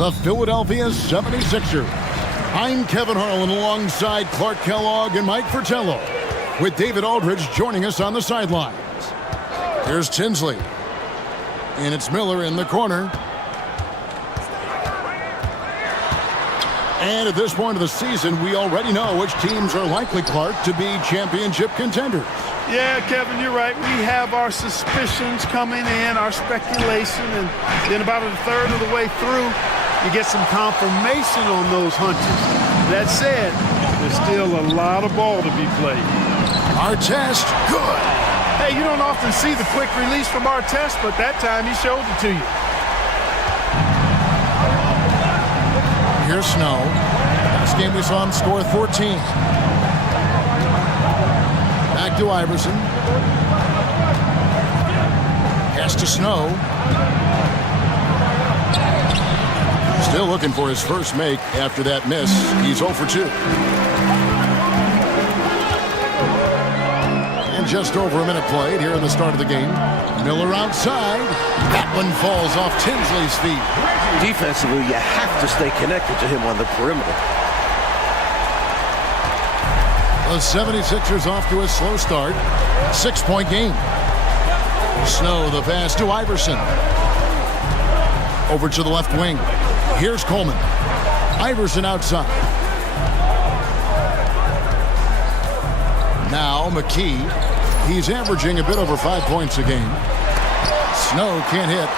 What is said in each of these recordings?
the Philadelphia 76ers. I'm Kevin Harlan alongside Clark Kellogg and Mike Fratello, with David Aldridge joining us on the sidelines. Here's Tinsley. And it's Miller in the corner. And at this point of the season, we already know which teams are likely, Clark, to be championship contenders. Yeah, Kevin, you're right. We have our suspicions coming in, our speculation, and then about a third of the way through, you get some confirmation on those hunches. That said, there's still a lot of ball to be played. Artest, good. Hey, you don't often see the quick release from Artest, but that time he showed it to you. Here's Snow. Last game we saw him score 14. Back to Iverson. Pass to Snow. Still looking for his first make after that miss. He's 0 for 2. And just over a minute played here in the start of the game. Miller outside. That one falls off Tinsley's feet. Defensively, you have to stay connected to him on the perimeter. The 76ers off to a slow start. 6-point game. Snow, the pass to Iverson. Over to the left wing. Here's Coleman. Iverson outside. Now McKee. He's averaging a bit over 5 points a game. Snow can't hit.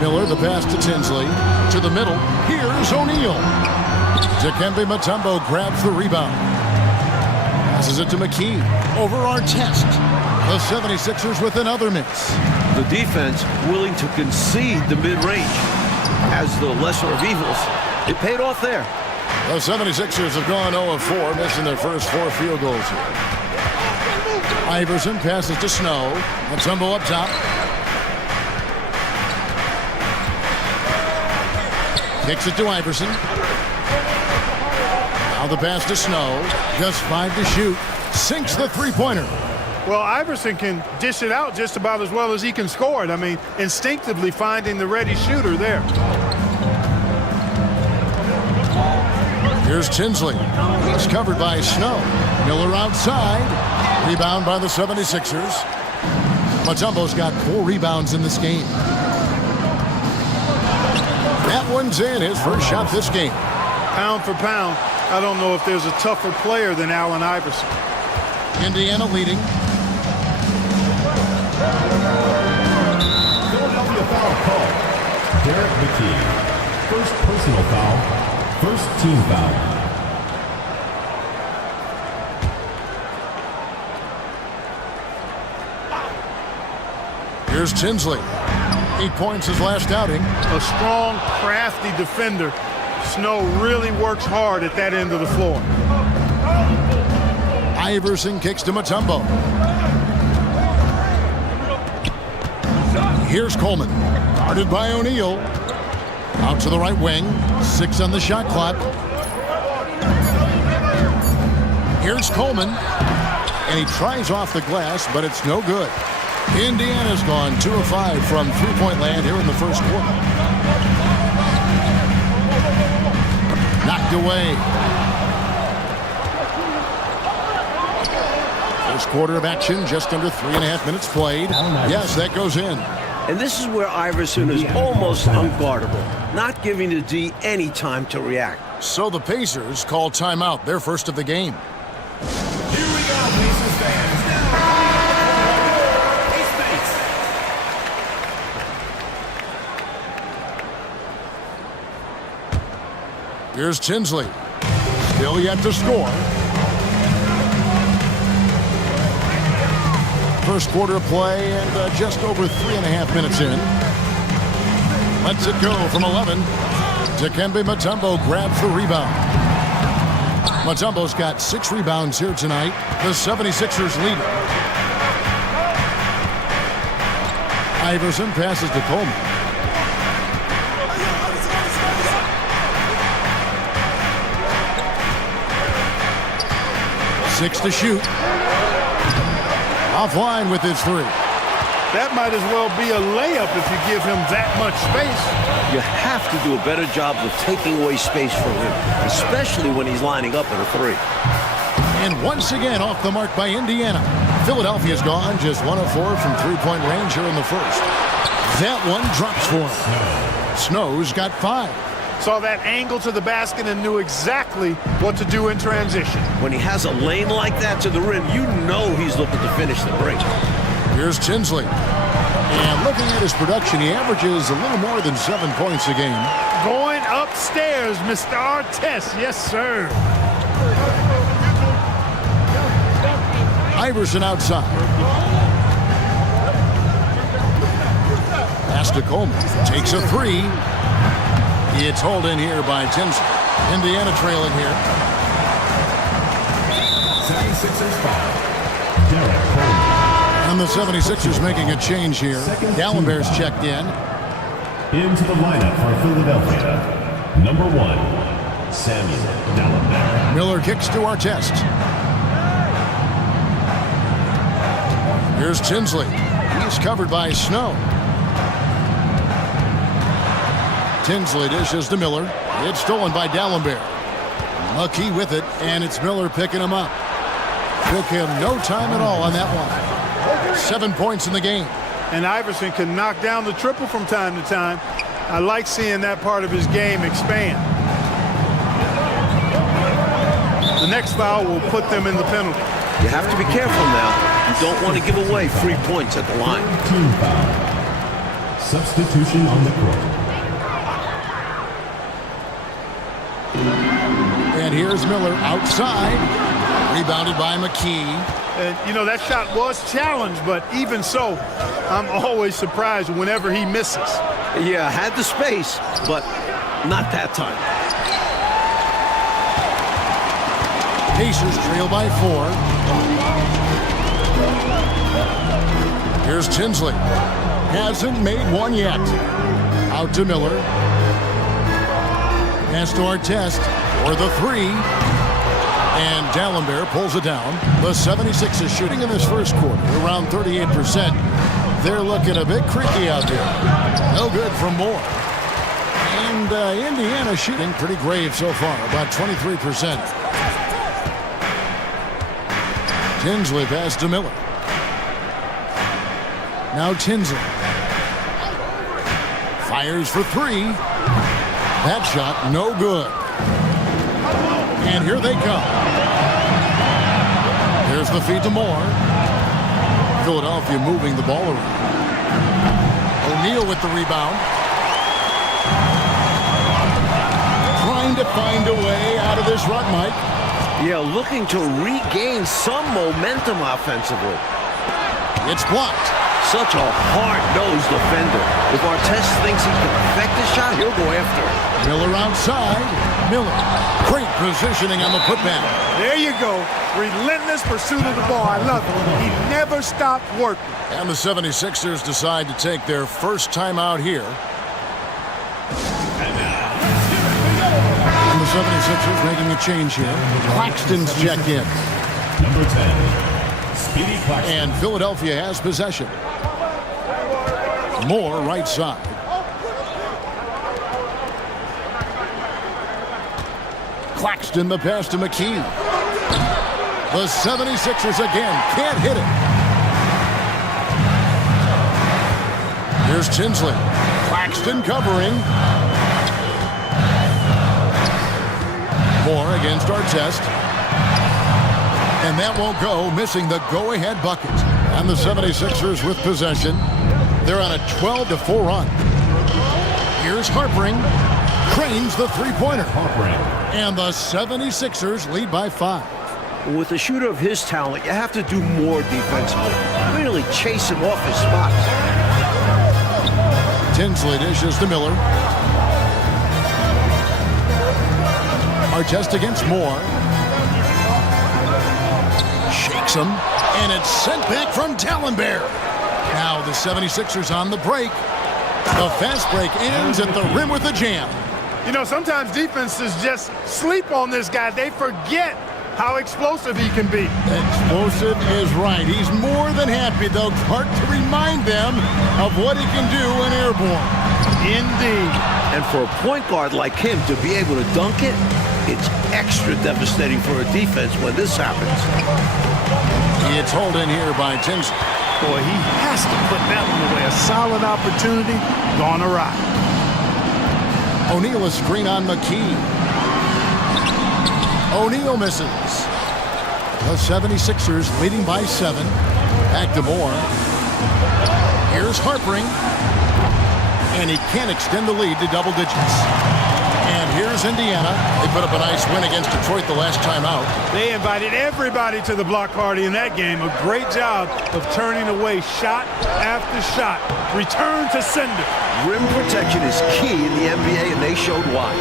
Miller, the pass to Tinsley. To the middle. Here's O'Neal. Dikembe Mutombo grabs the rebound. Passes it to McKee. Over Artest. The 76ers with another miss. The defense willing to concede the mid-range as the lesser of evils. It paid off there. The 76ers have gone 0 of 4, missing their first 4 field goals here. Iverson passes to Snow. Mutombo up top. Kicks it to Iverson. Now the pass to Snow. Just 5 to shoot. Sinks the three-pointer. Well, Iverson can dish it out just about as well as he can score it. I mean, instinctively finding the ready shooter there. Here's Tinsley. He's covered by Snow. Miller outside. Rebound by the 76ers. Mutombo's got 4 rebounds in this game. That one's in, his first shot this game. Pound for pound, I don't know if there's a tougher player than Allen Iverson. Indiana leading. Philadelphia foul call. Derek McKee. First personal foul. First team foul. Here's Tinsley. 8 points his last outing. A strong, crafty defender. Snow really works hard at that end of the floor. Iverson kicks to Mutombo. Here's Coleman. Guarded by O'Neal. Out to the right wing. 6 on the shot clock. Here's Coleman. And he tries off the glass, but it's no good. Indiana's gone 2 of 5 from three-point land here in the first quarter. Knocked away. First quarter of action, just under 3.5 minutes played. Yes, that goes in. And this is where Iverson is almost unguardable, not giving the D any time to react. So the Pacers call timeout, their first of the game. Here we go, Pacers fans. Here's Tinsley. Still yet to score. First quarter of play and just over 3.5 minutes in. Lets it go from 11. Dikembe Mutombo grabs the rebound. Mutombo's got 6 rebounds here tonight. The 76ers lead. Iverson passes to Coleman. Six to shoot. Offline with his 3. That might as well be a layup if you give him that much space. You have to do a better job of taking away space from him, especially when he's lining up at a three. And once again off the mark by Indiana. Philadelphia's gone just 1 of 4 from three-point range here in the first. That one drops for him. Snow's got 5. Saw that angle to the basket and knew exactly what to do in transition. When he has a lane like that to the rim, you know he's looking to finish the break. Here's Tinsley. And looking at his production, he averages a little more than 7 points a game. Going upstairs, Mr. Artest. Yes, sir. Iverson outside. Pass to Coleman. Takes a 3. It's hauled in here by Tinsley. Indiana trailing here. 76ers foul. Derek Coleman. And the 76ers making a change here. Gallenberg's checked in. Into the lineup for Philadelphia, number 1, Samuel Gallenberg. Miller kicks to Artest. Here's Tinsley. He's covered by Snow. Tinsley dishes to Miller. It's stolen by Gallenberg. McKee with it, and it's Miller picking him up. Took him no time at all on that one. 7 points in the game. And Iverson can knock down the triple from time to time. I like seeing that part of his game expand. The next foul will put them in the penalty. You have to be careful now. You don't want to give away free points at the line. Team foul. Substitution on the court. And here's Miller outside. Rebounded by McKee. And, you know, that shot was challenged, but even so, I'm always surprised whenever he misses. Yeah, had the space, but not that time. Pacers trail by 4. Here's Tinsley. Hasn't made one yet. Out to Miller. Pass to Artest for the 3. And Gallenberg pulls it down. The 76ers shooting in this first quarter around 38%. They're looking a bit creaky out there. No good from Moore. And Indiana shooting pretty grave so far, about 23%. Tinsley pass to Miller. Now Tinsley. Fires for 3. That shot no good. And here they come. Here's the feed to Moore. Philadelphia moving the ball around. O'Neal with the rebound. Trying to find a way out of this rut, Mike. Yeah, looking to regain some momentum offensively. It's blocked. Such a hard-nosed defender. If Artest thinks he can affect the shot, he'll go after it. Miller outside. Miller. Great positioning on the putback. There you go. Relentless pursuit of the ball. I love it. He never stopped working. And the 76ers decide to take their first time out here. And the 76ers making a change here. Claxton's checked in. Number 10, Speedy Claxton. And Philadelphia has possession. Moore right side. Claxton the pass to McKee. The 76ers again can't hit it. Here's Tinsley. Claxton covering. Moore against Artest. And that won't go, missing the go-ahead bucket. And the 76ers with possession. They're on a 12-4 run. Here's Harpering. Cranes the three-pointer. And the 76ers lead by 5. With a shooter of his talent, you have to do more defensively. Really chase him off his spots. Tinsley dishes to Miller. Artest against Moore. Shakes him. And it's sent back from Gallenberg. Now the 76ers on the break. The fast break ends at the rim with a jam. You know, sometimes defenses just sleep on this guy. They forget how explosive he can be. Explosive is right. He's more than happy, though, Clark, to remind them of what he can do when airborne. Indeed. And for a point guard like him to be able to dunk it, it's extra devastating for a defense when this happens. It's hauled in here by Tinsley. Boy, he has to put that one away. A solid opportunity gone awry. O'Neal a screen on McKee. O'Neal misses. The 76ers leading by 7. Back to Moore. Here's Harpering. And he can't extend the lead to double digits. And here's Indiana. They put up a nice win against Detroit the last time out. They invited everybody to the block party in that game. A great job of turning away shot after shot. Return to sender. Rim protection is key in the NBA, and they showed why.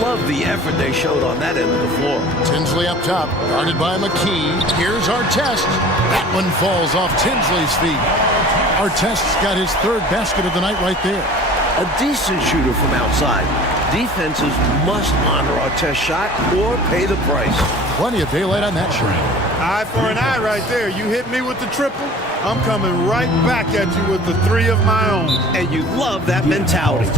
Love the effort they showed on that end of the floor. Tinsley up top, guarded by McKee. Here's Artest. That one falls off Tinsley's feet. Artest's got his 3rd basket of the night right there. A decent shooter from outside. Defenses must honor Artest's shot or pay the price. Plenty of daylight on that shot. Eye for an eye right there. You hit me with the triple, I'm coming right back at you with the 3 of my own. And you love that mentality.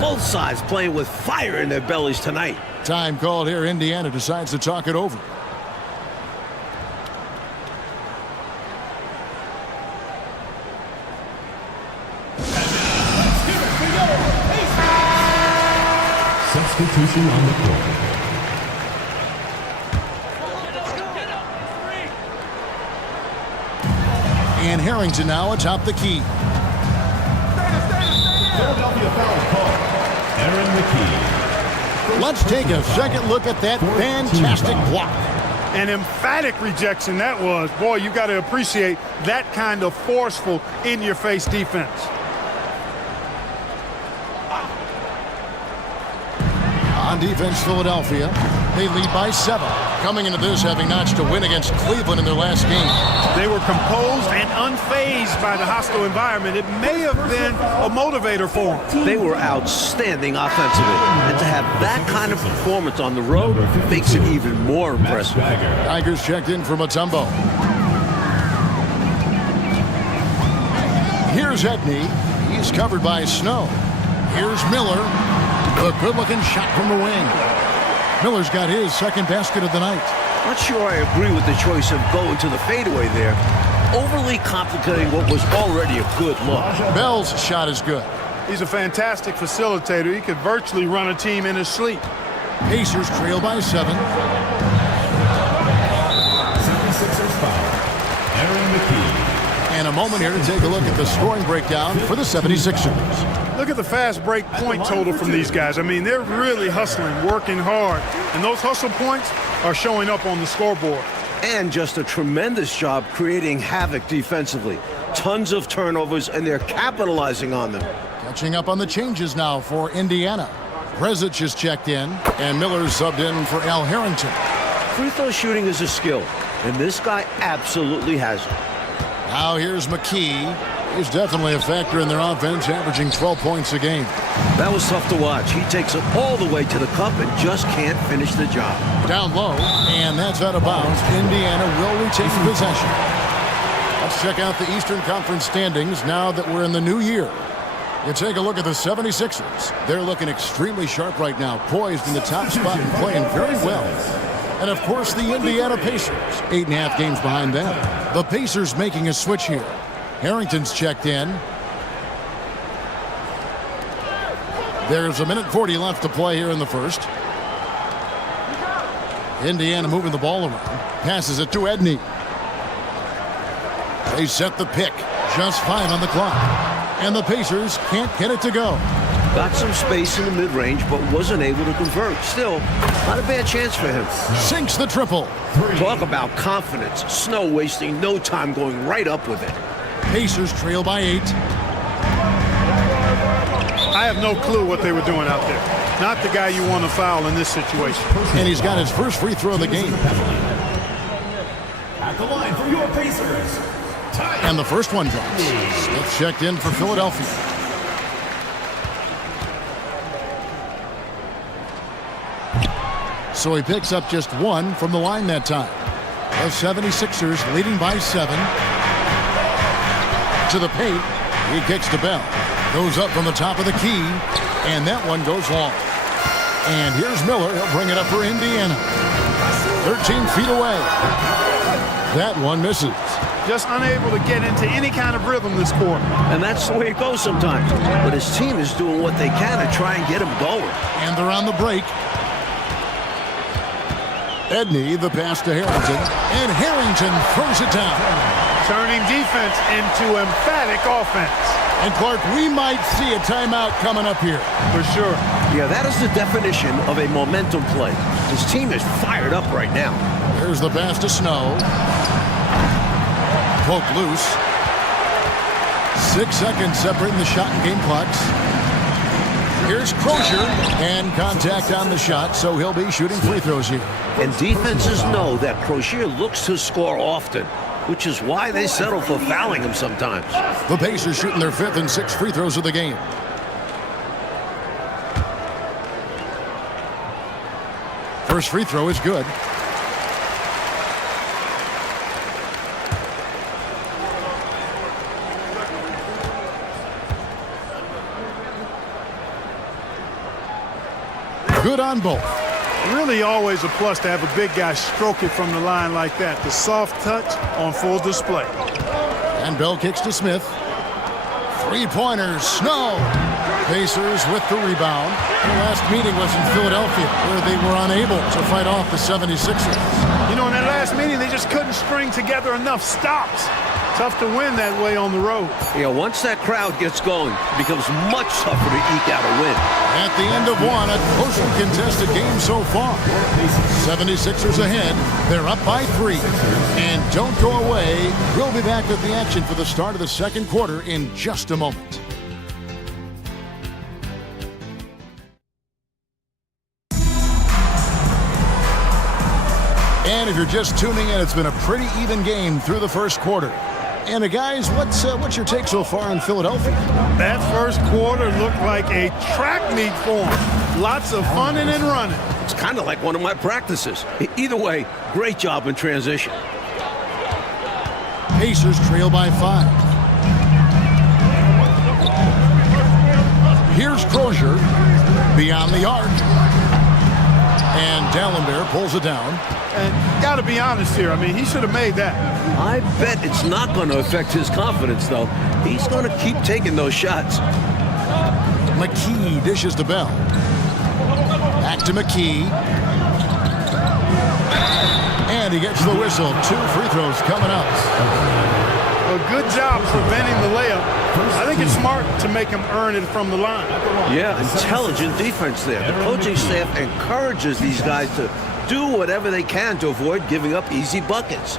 Both sides playing with fire in their bellies tonight. Time called here. Indiana decides to talk it over. Substitution on the court. And Harrington now atop the key. Philadelphia foul call. Aaron McKee. Let's take a second look at that fantastic block. An emphatic rejection that was. Boy, you got to appreciate that kind of forceful, in-your-face defense. On defense, Philadelphia, they lead by 7. Coming into this, having notched a win against Cleveland in their last game. They were composed and unfazed by the hostile environment. It may have been a motivator for them. They were outstanding offensively. And to have that kind of performance on the road makes it even more impressive. Tigers checked in for Mutombo. Here's Edney. He's covered by Snow. Here's Miller. A good-looking shot from the wing. Miller's got his 2nd basket of the night. Not sure I agree with the choice of going to the fadeaway there. Overly complicating what was already a good look. Bell's shot is good. He's a fantastic facilitator. He could virtually run a team in his sleep. Pacers trail by 7. 76ers foul. Aaron McKee. And a moment here to take a look at the scoring breakdown for the 76ers. Look at the fast break point total from these guys. I mean, they're really hustling, working hard. And those hustle points are showing up on the scoreboard. And just a tremendous job creating havoc defensively. Tons of turnovers, and they're capitalizing on them. Catching up on the changes now for Indiana. Prezic is checked in, and Miller's subbed in for Al Harrington. Free throw shooting is a skill, and this guy absolutely has it. Now here's McKee. He's definitely a factor in their offense, averaging 12 points a game. That was tough to watch. He takes it all the way to the cup and just can't finish the job. Down low, and that's out of bounds. Indiana will retain possession. Let's check out the Eastern Conference standings now that we're in the new year. You take a look at the 76ers. They're looking extremely sharp right now, poised in the top spot and playing very well. And, of course, the Indiana Pacers, 8.5 games behind them. The Pacers making a switch here. Harrington's checked in. There's 1:40 left to play here in the first. Indiana moving the ball around. Passes it to Edney. They set the pick. Just 5 on the clock. And the Pacers can't get it to go. Got some space in the mid-range, but wasn't able to convert. Still, not a bad chance for him. Sinks the triple. Talk about confidence. Snow wasting no time going right up with it. Pacers trail by 8. I have no clue what they were doing out there. Not the guy you want to foul in this situation. And he's got his first free throw of the game. At the line for your Pacers. And the first one drops. Smith checked in for Philadelphia. So he picks up just 1 from the line that time. The 76ers leading by 7. To the paint. He kicks to Bell. Goes up from the top of the key. And that one goes long. And here's Miller. He'll bring it up for Indiana. 13 feet away. That one misses. Just unable to get into any kind of rhythm this quarter. And that's the way it goes sometimes. But his team is doing what they can to try and get him going. And they're on the break. Edney, the pass to Harrington. And Harrington throws it down. Turning defense into emphatic offense. And Clark, we might see a timeout coming up here. For sure. Yeah, that is the definition of a momentum play. His team is fired up right now. Here's the pass to Snow. Poke loose. 6 seconds separating the shot and game clocks. Here's Crozier, and contact on the shot, so he'll be shooting free throws here. And defenses know that Crozier looks to score often, which is why they settle for fouling him sometimes. The Pacers shooting their 5th and 6th free throws of the game. First free throw is good. Good on both. Really always a plus to have a big guy stroke it from the line like that. The soft touch on full display. And Bell kicks to Smith. Three-pointers, Snow. Pacers with the rebound. Their last meeting was in Philadelphia, where they were unable to fight off the 76ers. You know, in that last meeting, they just couldn't string together enough stops. Tough to win that way on the road. Yeah, once that crowd gets going, it becomes much tougher to eke out a win. At the end of one, a closely contested game so far. 76ers ahead. They're up by 3. And don't go away. We'll be back with the action for the start of the second quarter in just a moment. And if you're just tuning in, it's been a pretty even game through the first quarter. And guys, what's your take so far in Philadelphia? That first quarter looked like a track meet for them. Lots of funning and running. It's kind of like one of my practices. Either way, great job in transition. Pacers trail by 5. Here's Crozier beyond the arc. And Dallenberg pulls it down. And got to be honest here, I mean, he should have made that. I bet it's not going to affect his confidence, though. He's going to keep taking those shots. McKee dishes to Bell. Back to McKee. And he gets the whistle. 2 free throws coming up. A good job preventing the layup. I think it's smart to make him earn it from the line. Yeah, intelligent defense there. The coaching staff encourages these guys to do whatever they can to avoid giving up easy buckets.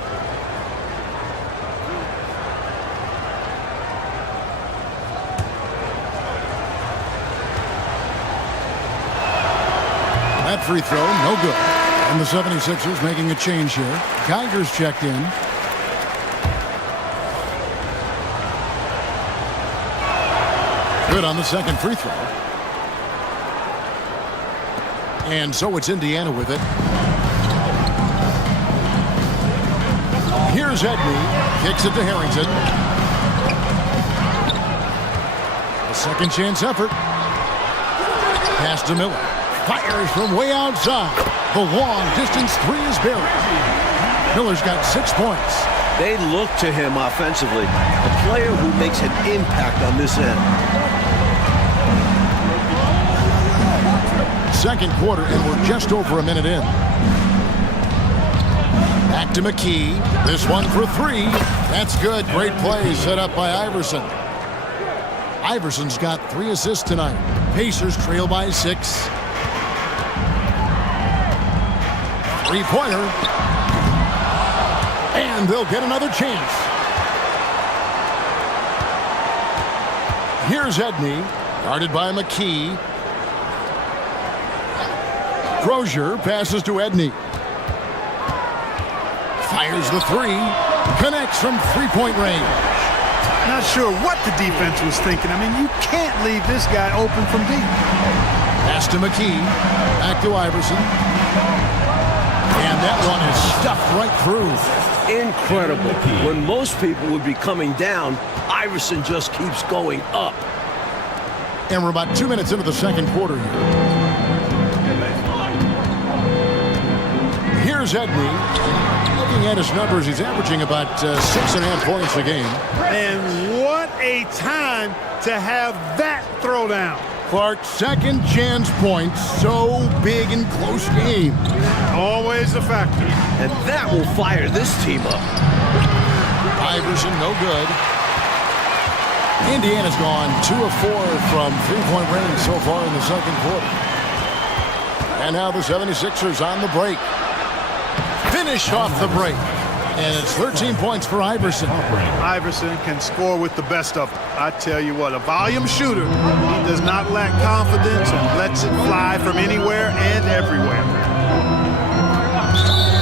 That free throw, no good. And the 76ers making a change here. Geiger's checked in. Good on the second free throw. And so it's Indiana with it. Here's Edney. Kicks it to Harrington. A second chance effort. Pass to Miller. Fires from way outside. The long distance 3 is buried. Miller's got 6 points. They look to him offensively. A player who makes an impact on this end. Second quarter, and we're just over a minute in. Back to McKee. This one for 3. That's good. Great play set up by Iverson. Iverson's got 3 assists tonight. Pacers trail by 6. 3-pointer. And they'll get another chance. Here's Edney, guarded by McKee. Crozier passes to Edney. Fires the 3. Connects from 3-point range. Not sure what the defense was thinking. I mean, you can't leave this guy open from deep. Pass to McKee. Back to Iverson. And that one is stuffed right through. Incredible. When most people would be coming down, Iverson just keeps going up. And we're about 2 minutes into the second quarter here. Here's Edney. Looking at his numbers, he's averaging about 6.5 points a game. And what a time to have that throwdown. Clark, second chance points, so big in close game. Always a factor. And that will fire this team up. Iverson, no good. Indiana's gone 2 of 4 from three-point range so far in the second quarter. And now the 76ers on the break. Finish off the break. And it's 13 points for Iverson. Iverson can score with the best of them. I tell you what, a volume shooter. He does not lack confidence and lets it fly from anywhere and everywhere.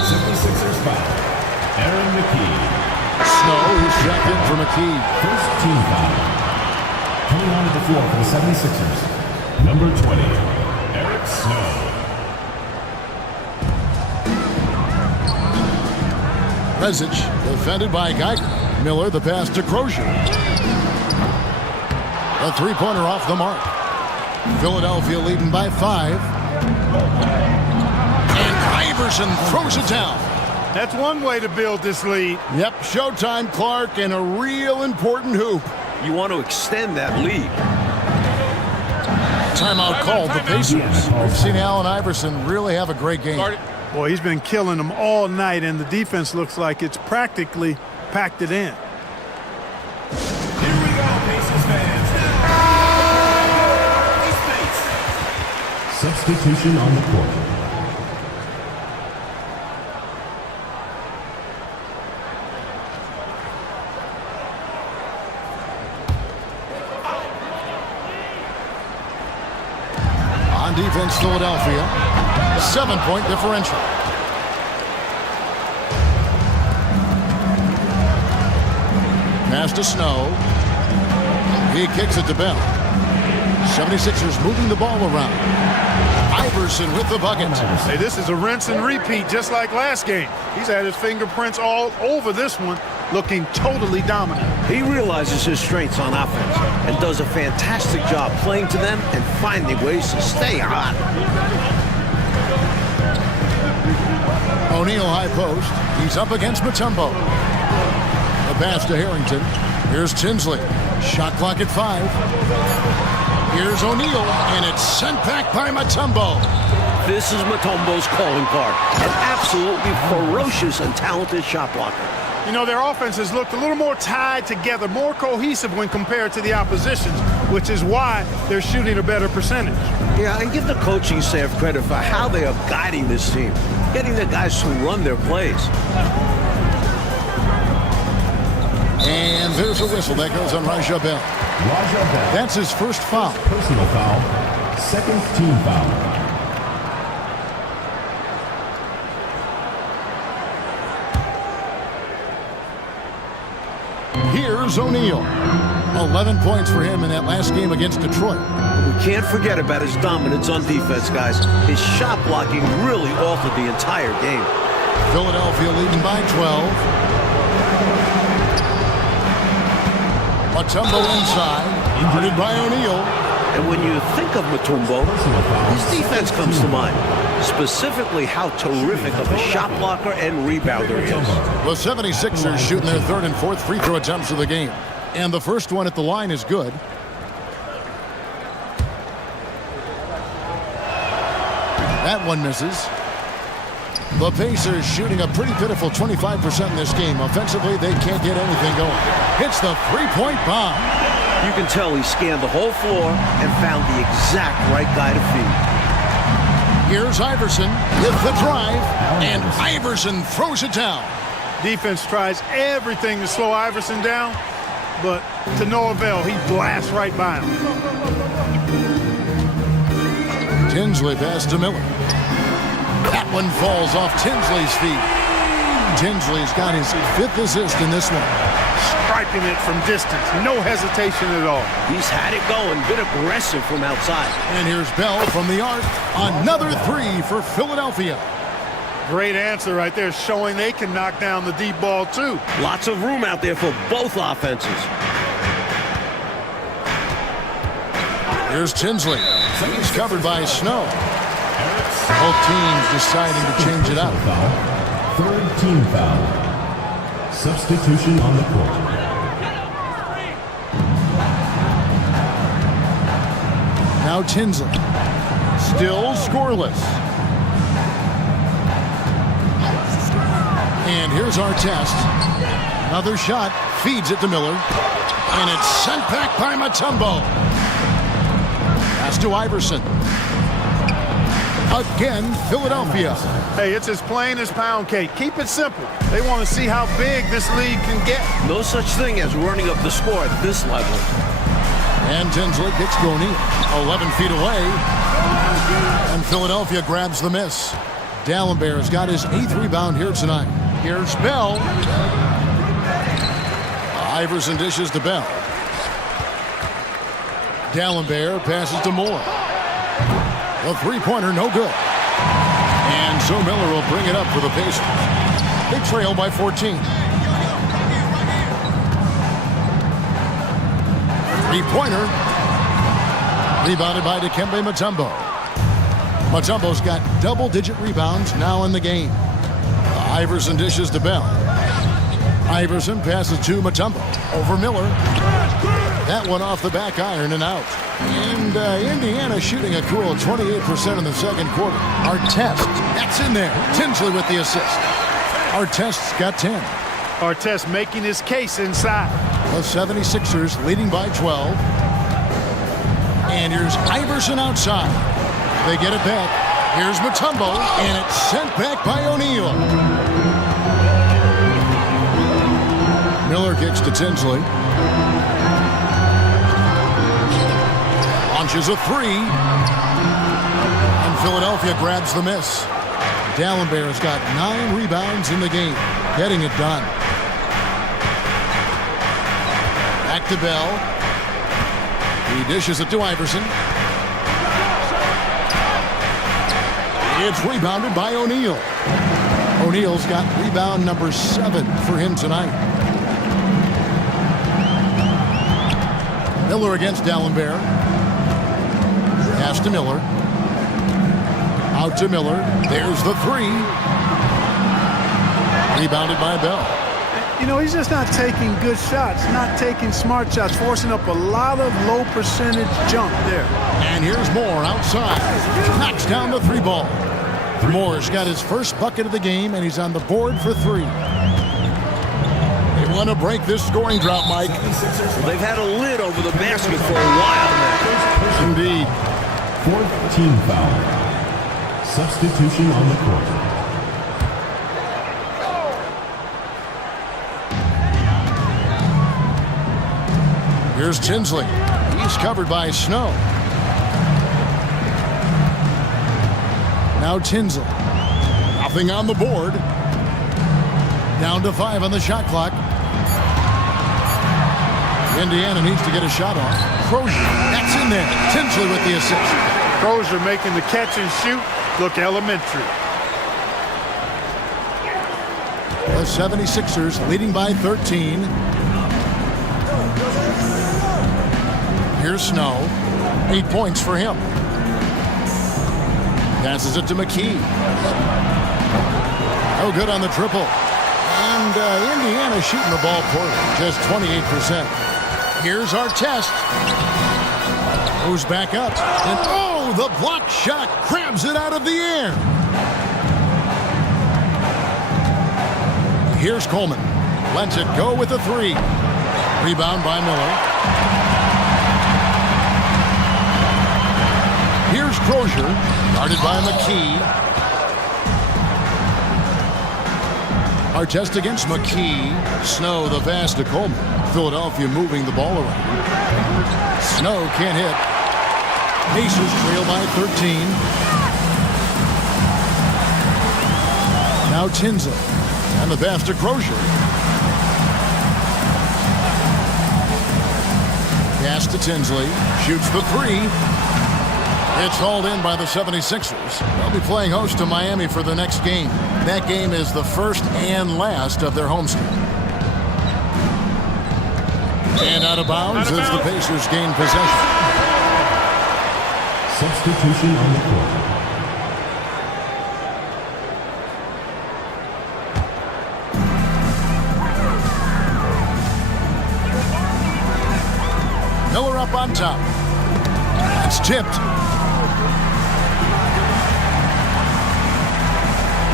76ers foul. Aaron McKee. Snow, who's checked in for McKee. First team foul. Coming onto the floor for the 76ers. Number 20, Eric Snow. Rezic, defended by Geiger. Miller, the pass to Crozier. A three-pointer off the mark. Philadelphia leading by 5. And Iverson throws it down. That's one way to build this lead. Yep, showtime, Clark, and a real important hoop. You want to extend that lead. Timeout called the Pacers. We've seen Allen Iverson really have a great game. Boy, he's been killing them all night, and the defense looks like it's practically packed it in. Here we go, Pacers fans. Substitution on the court. On defense, Philadelphia. 7-point differential. Pass to Snow. He kicks it to Bell. 76ers moving the ball around. Iverson with the bucket. Hey, this is a rinse and repeat just like last game. He's had his fingerprints all over this one, looking totally dominant. He realizes his strengths on offense and does a fantastic job playing to them and finding ways to stay hot. O'Neal high post. He's up against Mutombo. The pass to Harrington. Here's Tinsley. Shot clock at 5. Here's O'Neal, and it's sent back by Mutombo. This is Mutombo's calling card. An absolutely ferocious and talented shot blocker. You know, their offense has looked a little more tied together, more cohesive when compared to the opposition's, which is why they're shooting a better percentage. Yeah, and give the coaching staff credit for how they are guiding this team, getting the guys to run their plays. And there's a whistle that goes on Raja Bell. Raja Bell. That's his first foul. Personal foul. Second team foul. Here's O'Neal. 11 points for him in that last game against Detroit. We can't forget about his dominance on defense, guys. His shot blocking really altered the entire game. Philadelphia leading by 12. Mutombo inside. Guarded by O'Neal. And when you think of Mutombo, his defense comes to mind. Specifically how terrific of a shot blocker and rebounder he is. The 76ers shooting their third and fourth free throw attempts of the game. And the first one at the line is good. That one misses. The Pacers shooting a pretty pitiful 25% in this game. Offensively, they can't get anything going. Hits the three-point bomb. You can tell he scanned the whole floor and found the exact right guy to feed. Here's Iverson with the drive, and Iverson throws it down. Defense tries everything to slow Iverson down, but to no avail. He blasts right by him. Tinsley pass to Miller. That one falls off Tinsley's feet. Tinsley's got his 5th assist in this one. Striping it from distance. No hesitation at all. He's had it going. Bit aggressive from outside. And here's Bell from the arc. Another 3 for Philadelphia. Great answer right there, showing they can knock down the deep ball too. Lots of room out there for both offenses. Here's Tinsley. He's covered by Snow. Both teams deciding to change it up. Third team foul. Substitution on the court. Now Tinsley. Still scoreless. And here's our test. Another shot. Feeds it to Miller. And it's sent back by Mutombo. Pass to Iverson. Again, Philadelphia. Hey, it's as plain as pound cake. Keep it simple. They want to see how big this league can get. No such thing as running up the score at this level. And Tinsley kicks to O'Neal. 11 feet away. And Philadelphia grabs the miss. Dallenberg's got his 8th rebound here tonight. Here's Bell. Iverson dishes to Bell. Dallenberg passes to Moore. The three-pointer, no good. And so Miller will bring it up for the Pacers. They trail by 14. Three-pointer. Rebounded by Dikembe Mutombo. Mutombo's got double-digit rebounds now in the game. Iverson dishes to Bell. Iverson passes to Mutombo. Over Miller. That one off the back iron and out. And Indiana shooting a cool 28% in the second quarter. Artest, that's in there. Tinsley with the assist. Artest's got 10. Artest making his case inside. The 76ers leading by 12. And here's Iverson outside. They get it back. Here's Mutombo, and it's sent back by O'Neal. Miller kicks to Tinsley. Launches a three. And Philadelphia grabs the miss. Dallenberg's got 9 rebounds in the game, getting it done. Back to Bell. He dishes it to Iverson. It's rebounded by O'Neal. O'Neal's got rebound number 7 for him tonight. Miller against Dallenberg. Pass to Miller. Out to Miller. There's the three. Rebounded by Bell. You know, he's just not taking good shots, not taking smart shots, forcing up a lot of low percentage jump there. And here's Moore outside. Knocks down the 3 ball. Moore's got his first bucket of the game, and he's on the board for 3. They want to break this scoring drought, Mike. They've had a lid over the basket for a while now. Indeed. 4th team foul. Substitution on the court. Here's Tinsley. He's covered by Snow. Now Tinsley. Nothing on the board. Down to 5 on the shot clock. Indiana needs to get a shot off. Crozier, that's in there. Tinsley with the assist. Crozier making the catch and shoot look elementary. The 76ers leading by 13. Here's Snow. 8 points for him. Passes it to McKee. No good on the triple. And Indiana shooting the ball poorly. Just 28%. Here's our test. Goes back up. And oh, the block shot grabs it out of the air. Here's Coleman. Lets it go with a 3. Rebound by Miller. Here's Crozier, guarded by McKee. Artest against McKee. Snow the pass to Coleman. Philadelphia moving the ball around. Snow can't hit. Pacers trail by 13. Now Tinsley. And the pass to Crozier. Pass to Tinsley. Shoots the 3. It's hauled in by the 76ers. They'll be playing host to Miami for the next game. That game is the first and last of their homestand. And out of bounds as the Pacers gain possession. Substitution on the court. Miller up on top. It's tipped.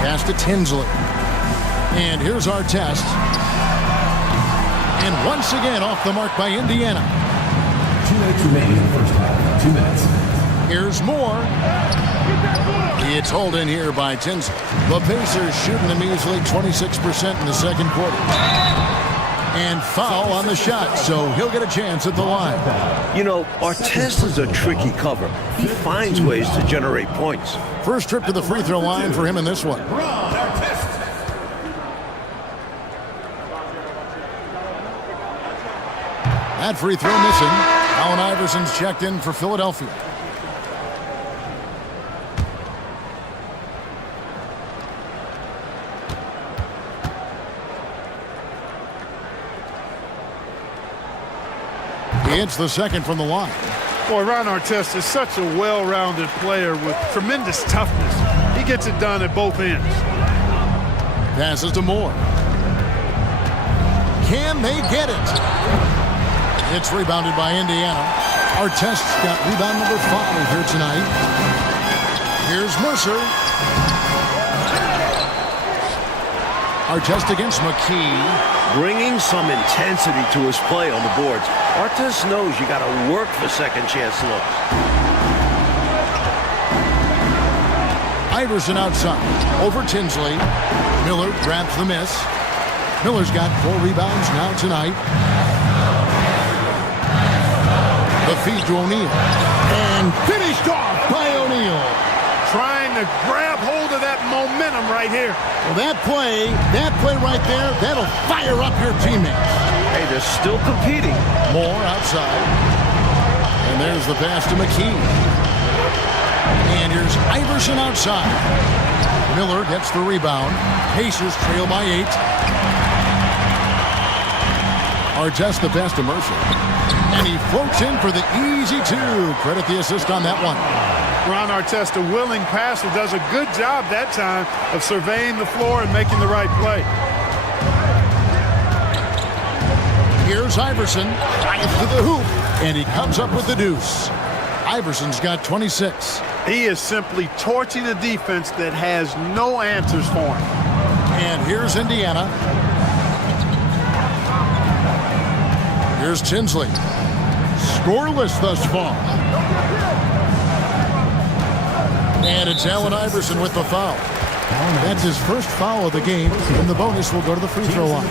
Pass to Tinsley. And here's our test. And once again off the mark by Indiana. 2 minutes remaining in the first half. 2 minutes. Here's more. It's hauled in here by Tinsley. The Pacers shooting a measly 26% in the second quarter. And foul on the shot, so he'll get a chance at the line. You know, Artest is a tricky cover. He finds ways to generate points. First trip to the free throw line for him in this one. That free throw missing. Allen Iverson's checked in for Philadelphia. He hits the second from the line. Boy, Ron Artest is such a well-rounded player with tremendous toughness. He gets it done at both ends. Passes to Moore. Can they get it? It's rebounded by Indiana. Artest's got rebound number 5 here tonight. Here's Mercer. Artest against McKee. Bringing some intensity to his play on the boards. Artest knows you got to work for second chance looks. Iverson outside. Over Tinsley. Miller grabs the miss. Miller's got 4 rebounds now tonight. The feed to O'Neal. And finished off by O'Neal. Trying to grab hold of that momentum right here. Well, that play right there, that'll fire up your teammates. Hey, they're still competing. Moore outside. And there's the pass to McKee. And here's Iverson outside. Miller gets the rebound. Pacers trail by 8. Artest the pass to Mercer. And he floats in for the easy 2. Credit the assist on that one. Ron Artest, a willing passer, does a good job that time of surveying the floor and making the right play. Here's Iverson, drives to the hoop, and he comes up with the deuce. Iverson's got 26. He is simply torching a defense that has no answers for him. And here's Indiana. Here's Tinsley. Scoreless thus far. And it's Allen Iverson with the foul. That's his first foul of the game, and the bonus will go to the free throw line.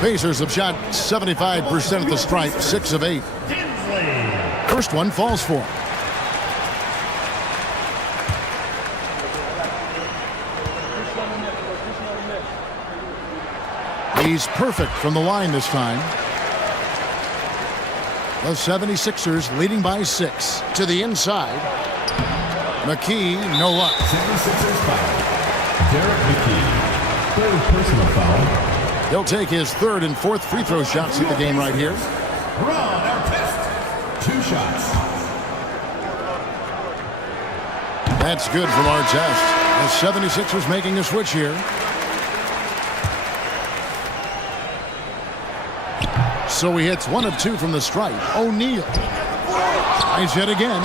Pacers have shot 75% at the stripe, 6 of 8. First one falls for him. He's perfect from the line this time. The 76ers leading by 6 to the inside. McKee, no luck. 76ers foul. Derek McKee. 3rd personal foul. He'll take his 3rd and 4th free throw shots at the game right here. Ron Artest. 2 shots. That's good from Artest. The 76ers making a switch here. So he hits 1 of 2 from the stripe. O'Neal tries yet again.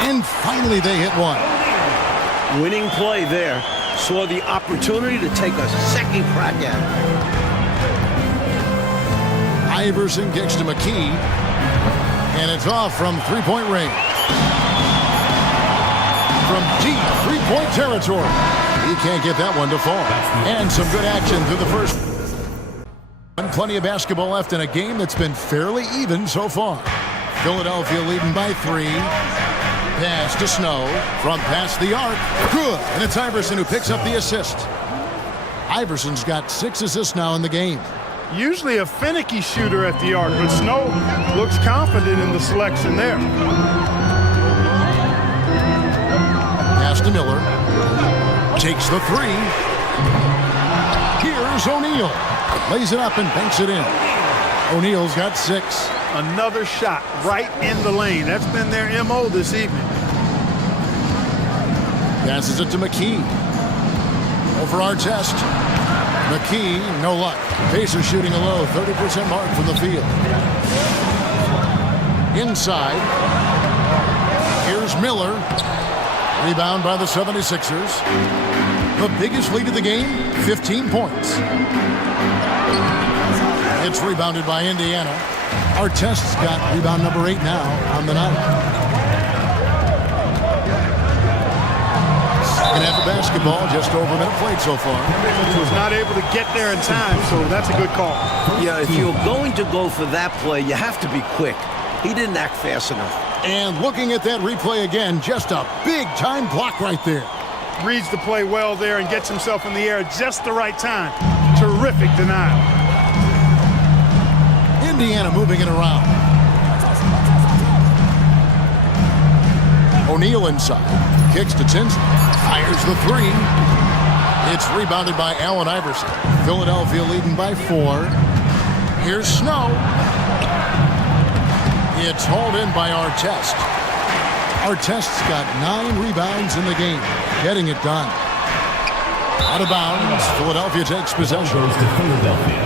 And finally they hit 1. Winning play there. Saw the opportunity to take a second crack at it. Iverson kicks to McKee. And it's off from three-point range. From deep three-point territory. He can't get that one to fall. And some good action through the first. Plenty of basketball left in a game that's been fairly even so far. Philadelphia leading by 3. Pass to Snow from past the arc. Good. And it's Iverson who picks up the assist. Iverson's got 6 assists now in the game. Usually a finicky shooter at the arc, but Snow looks confident in the selection there. Takes the three. Here's O'Neal. Lays it up and banks it in. O'Neal's got 6. Another shot right in the lane. That's been their MO this evening. Passes it to McKee. Over our test. McKee, no luck. Pacers shooting a low 30% mark from the field. Inside. Here's Miller. Rebound by the 76ers. The biggest lead of the game, 15 points. It's rebounded by Indiana. Artest's got rebound number 8 now on the night. Second half of basketball, just over a minute played so far. Was not able to get there in time, so that's a good call. Yeah, if you're going to go for that play, you have to be quick. He didn't act fast enough. And looking at that replay again, just a big-time block right there. Reads the play well there and gets himself in the air at just the right time. Terrific denial. Indiana moving it around. O'Neal inside. Kicks to Tinsley. Fires the three. It's rebounded by Allen Iverson. Philadelphia leading by 4. Here's Snow. It's hauled in by Artest. Artest's got 9 rebounds in the game. Getting it done. Out of bounds. Philadelphia takes possession. Goes to Philadelphia.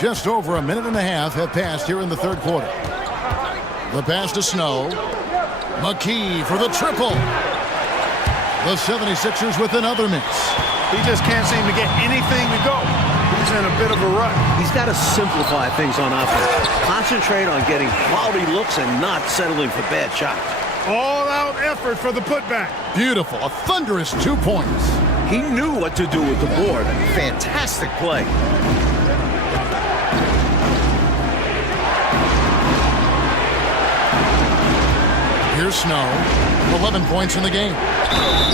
Just over a minute and a half have passed here in the third quarter. The pass to Snow. McKee for the triple. The 76ers with another miss. He just can't seem to get anything to go. He's in a bit of a rut. He's got to simplify things on offense. Concentrate on getting quality looks and not settling for bad shots. All-out effort for the putback. Beautiful. A thunderous 2 points. He knew what to do with the board. Fantastic play. Here's Snow. 11 points in the game.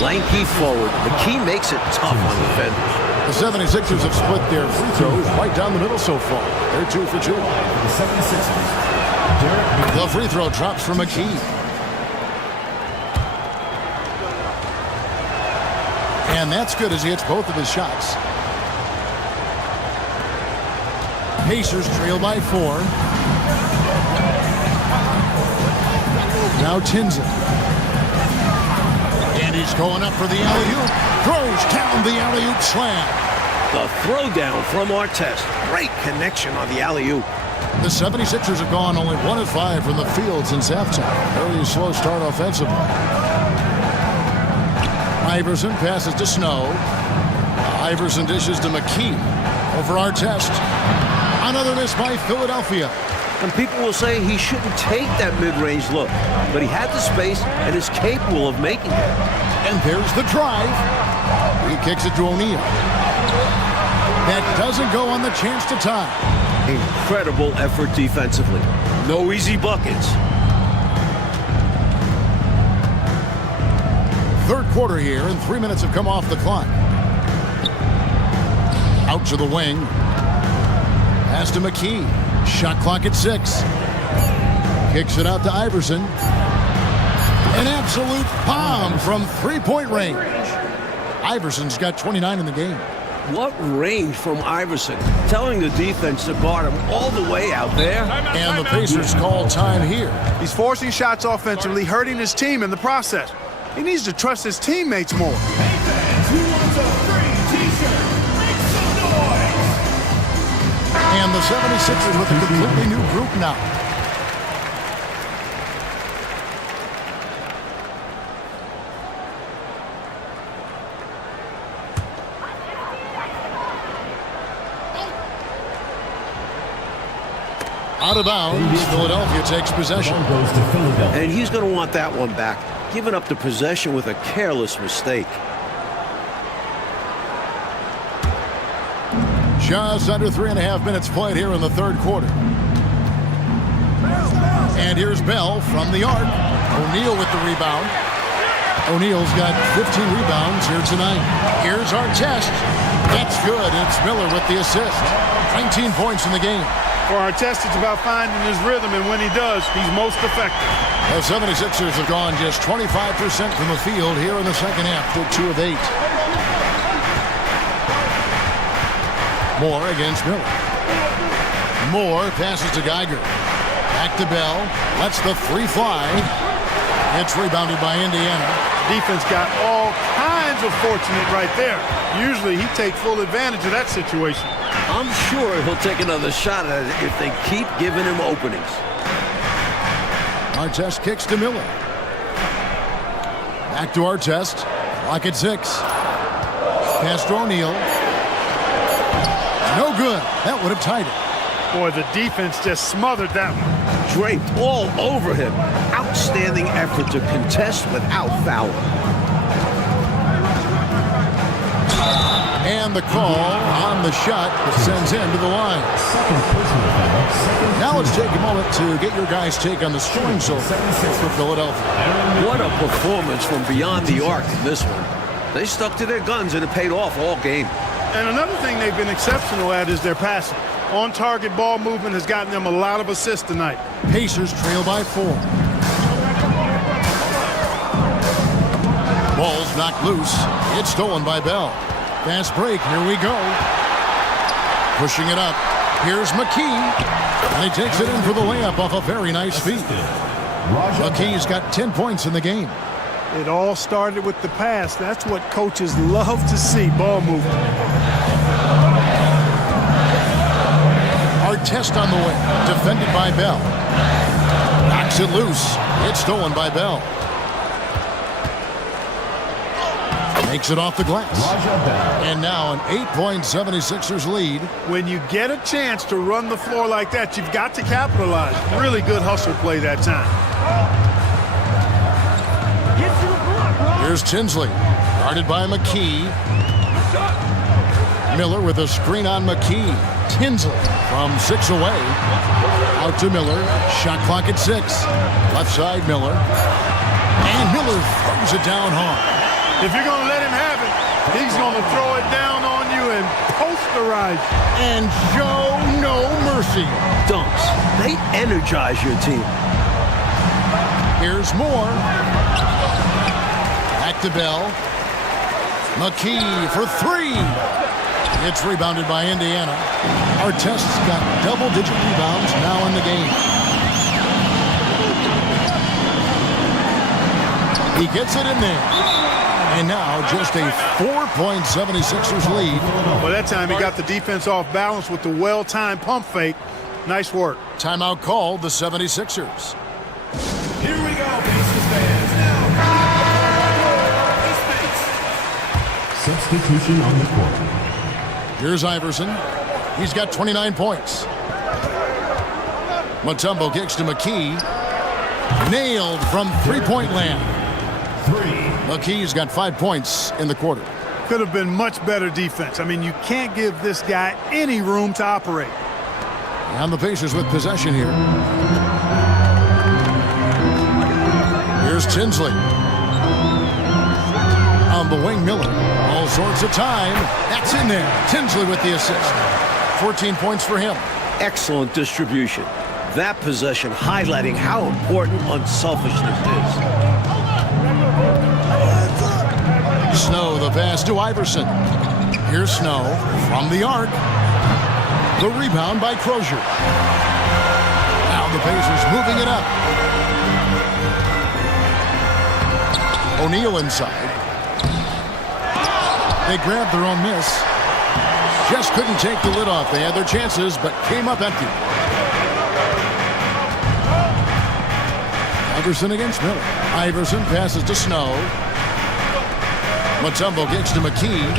Lanky forward. McKee makes it tough on defenders. The 76ers have split their free throws right down the middle so far. They're 2 for 2. The 76ers. Derek The free throw drops for McKee. And that's good as he hits both of his shots. Pacers trail by 4. Now Tinsley. And he's going up for the alley-oop. Throws down the alley-oop slam. The throwdown from Artest. Great connection on the alley-oop. The 76ers have gone only 1 of 5 from the field since halftime. Very slow start offensively. Iverson passes to Snow. Iverson dishes to McKee. Over Artest. Another miss by Philadelphia. And people will say he shouldn't take that mid-range look. But he had the space and is capable of making it. And there's the drive. He kicks it to O'Neal. That doesn't go on the chance to tie. Incredible effort defensively. No easy buckets. Third quarter here, and 3 minutes have come off the clock. Out to the wing. Pass to McKee. Shot clock at 6. Kicks it out to Iverson. An absolute bomb from three-point range. Iverson's got 29 in the game. What range from Iverson. Telling the defense to guard him all the way out there. And the Pacers call time here. He's forcing shots offensively, hurting his team in the process. He needs to trust his teammates more. Who wants a free t-shirt? Make some noise! And the 76ers with a completely new group now. Out of bounds, Philadelphia takes possession. Goes to Philadelphia. And he's going to want that one back. Giving up the possession with a careless mistake. Just under 3.5 minutes played here in the third quarter. And here's Bell from the arc. O'Neal with the rebound. O'Neal's got 15 rebounds here tonight. Here's Artest. That's good. It's Miller with the assist. 19 points in the game. For Artest, it's about finding his rhythm, and when he does, he's most effective. The 76ers have gone just 25% from the field here in the second half. They're 2 of 8. Moore against Miller. Moore passes to Geiger. Back to Bell. Lets the three fly. It's rebounded by Indiana. Defense got all kinds of fortunate right there. Usually he takes full advantage of that situation. I'm sure he'll take another shot at it if they keep giving him openings. Artest kicks to Miller. Back to Artest. Clock at 6. Pass to O'Neal. No good. That would have tied it. Boy, the defense just smothered that one. Draped all over him. Outstanding effort to contest without fouling. And the call on the shot that sends him to the line. Now let's take a moment to get your guys' take on the scoring zone for Philadelphia. What a performance from beyond the arc in this one. They stuck to their guns and it paid off all game. And another thing they've been exceptional at is their passing. On-target ball movement has gotten them a lot of assists tonight. Pacers trail by 4. Ball's knocked loose. It's stolen by Bell. Fast break. Here we go. Pushing it up. Here's McKee. And he takes it in for the layup off a very nice feed. McKee's got 10 points in the game. It all started with the pass. That's what coaches love to see, ball movement. Artest on the way. Defended by Bell. Knocks it loose. It's stolen by Bell. Makes it off the glass. And now an 8-point 76ers lead. When you get a chance to run the floor like that, you've got to capitalize. Really good hustle play that time. Here's Tinsley. Guarded by McKee. Miller with a screen on McKee. Tinsley from 6 away. Out to Miller. Shot clock at 6. Left side Miller. And Miller throws it down hard. If you're going to let him have it, he's going to throw it down on you and posterize. And show no mercy. Dunks. They energize your team. Here's Moore. Back to Bell. McKee for 3. It's rebounded by Indiana. Artest's got double-digit rebounds now in the game. He gets it in there. And now just a 4-point 76ers lead. Well, that time he got the defense off balance with the well-timed pump fake. Nice work. Timeout called the 76ers. Here we go, Pacers fans. Now, substitution on the court. Here's Iverson. He's got 29 points. Mutombo kicks to McKee. Nailed from three-point land. McKee's got 5 points in the quarter. Could have been much better defense. I mean, you can't give this guy any room to operate. And the Pacers with possession here. Here's Tinsley. On the wing, Miller. All sorts of time. That's in there. Tinsley with the assist. 14 points for him. Excellent distribution. That possession highlighting how important unselfishness is. Snow, the pass to Iverson. Here's Snow from the arc. The rebound by Crozier. Now the Pacers moving it up. O'Neal inside. They grabbed their own miss. Just couldn't take the lid off. They had their chances, but came up empty. Iverson against Miller. Iverson passes to Snow. Mutombo kicks to McKee.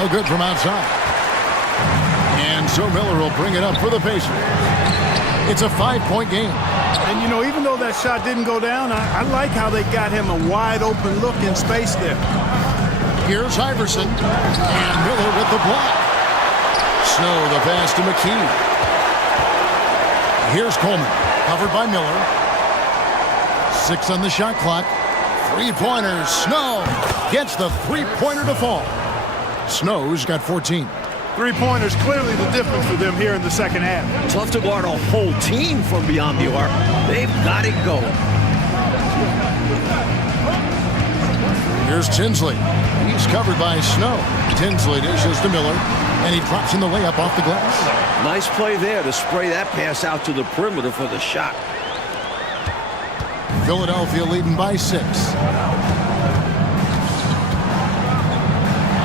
No good from outside. And so Miller will bring it up for the Pacers. It's a 5-point game. And, you know, even though that shot didn't go down, I like how they got him a wide-open look in space there. Here's Iverson. And Miller with the block. Snow, the pass to McKee. Here's Coleman. Covered by Miller. 6 on the shot clock. Three-pointers. Snow gets the three-pointer to fall. Snow's got 14. Three-pointers clearly the difference for them here in the second half. Tough to guard a whole team from beyond the arc. They've got it going. Here's Tinsley. He's covered by Snow. Tinsley dishes to Miller, and he drops in the layup off the glass. Nice play there to spray that pass out to the perimeter for the shot. Philadelphia leading by 6.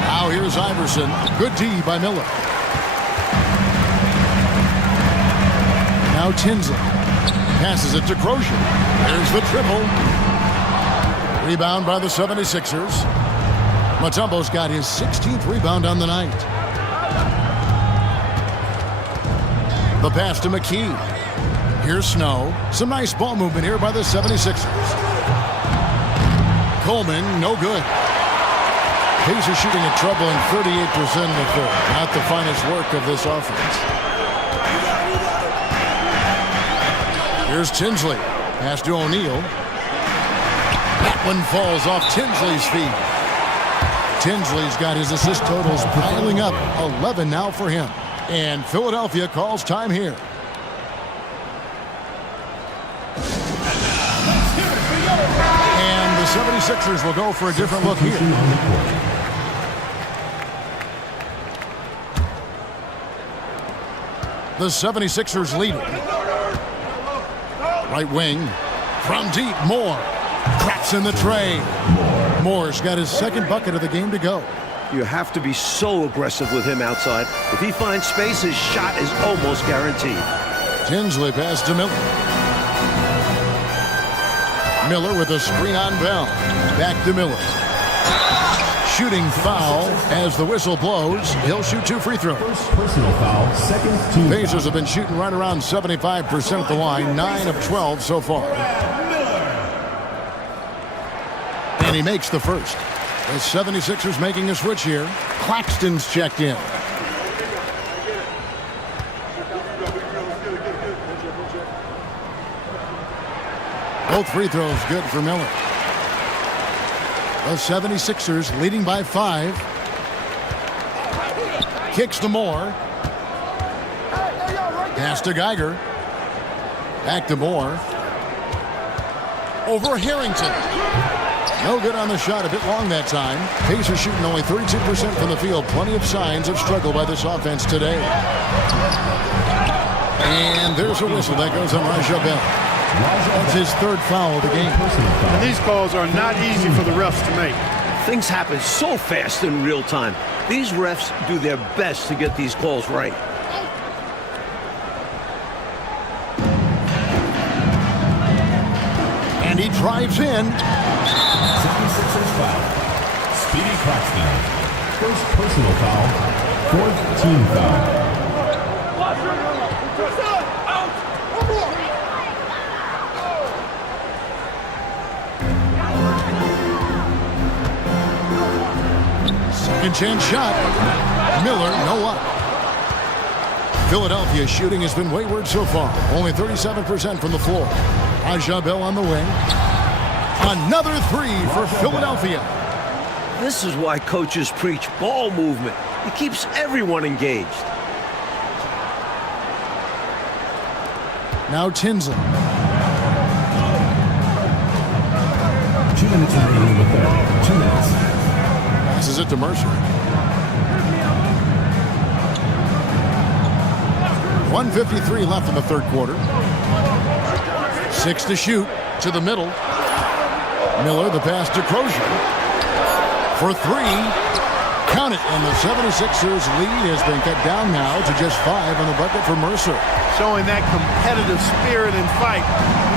Now here's Iverson. Good D by Miller. Now Tinsley passes it to Crozier. There's the triple. Rebound by the 76ers. Mutombo's got his 16th rebound on the night. The pass to McKee. Here's Snow. Some nice ball movement here by the 76ers. Coleman, no good. Pacers shooting a troubling 38% in the third. Not the finest work of this offense. Here's Tinsley. Pass to O'Neal. That one falls off Tinsley's feet. Tinsley's got his assist totals piling up. 11 now for him. And Philadelphia calls time here. And the 76ers will go for a different look here. The 76ers leading. Right wing. From deep, Moore. Cracks in the tray. Moore's got his second bucket of the game to go. You have to be so aggressive with him outside. If he finds space, his shot is almost guaranteed. Tinsley pass to Miller. Miller with a screen on Bell. Back to Miller. Shooting foul as the whistle blows. He'll shoot 2 free throws. First personal foul, second team Pacers foul. have been shooting right around 75% at the line. 9 of 12 so far. And he makes the first. The 76ers making a switch here. Claxton's checked in. Both free throws good for Miller. The 76ers leading by 5. Kicks to Moore. Pass to Geiger. Back to Moore. Over Harrington. No good on the shot, a bit long that time. Pacers shooting only 32% from the field. Plenty of signs of struggle by this offense today. And there's a whistle that goes on Raja Bell. That's his third foul of the game. And these calls are not easy for the refs to make. Things happen so fast in real time. These refs do their best to get these calls right. And he drives in. 76ers foul. Speedy Claxton. First personal foul. Fourth team foul. Second chance shot. Miller, no luck. Philadelphia's shooting has been wayward so far. Only 37% from the floor. Raja Bell on the wing. Another 3 for Philadelphia. This is why coaches preach ball movement. It keeps everyone engaged. Now Tinsley. 2 minutes remaining in the third. 2 minutes. Passes it to Mercer. 1:53 left in the third quarter. 6 to shoot. To the middle. Miller, the pass to Crozier. For 3. Count it. And the 76ers lead has been cut down now to just 5 on the bucket for Mercer. Showing that competitive spirit and fight.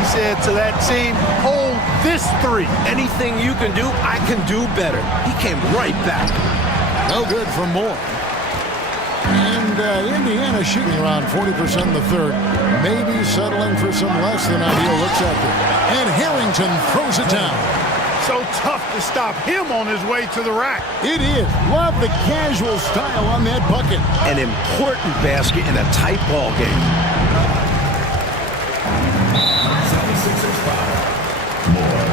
He said to that team, hold this 3. Anything you can do, I can do better. He came right back. No good for Moore. And Indiana shooting around 40% in the third. Maybe settling for some less than ideal looks at it. And Harrington throws it down. So tough to stop him on his way to the rack. It is. Love the casual style on that bucket. An important basket in a tight ball game. 76ers foul. Moore.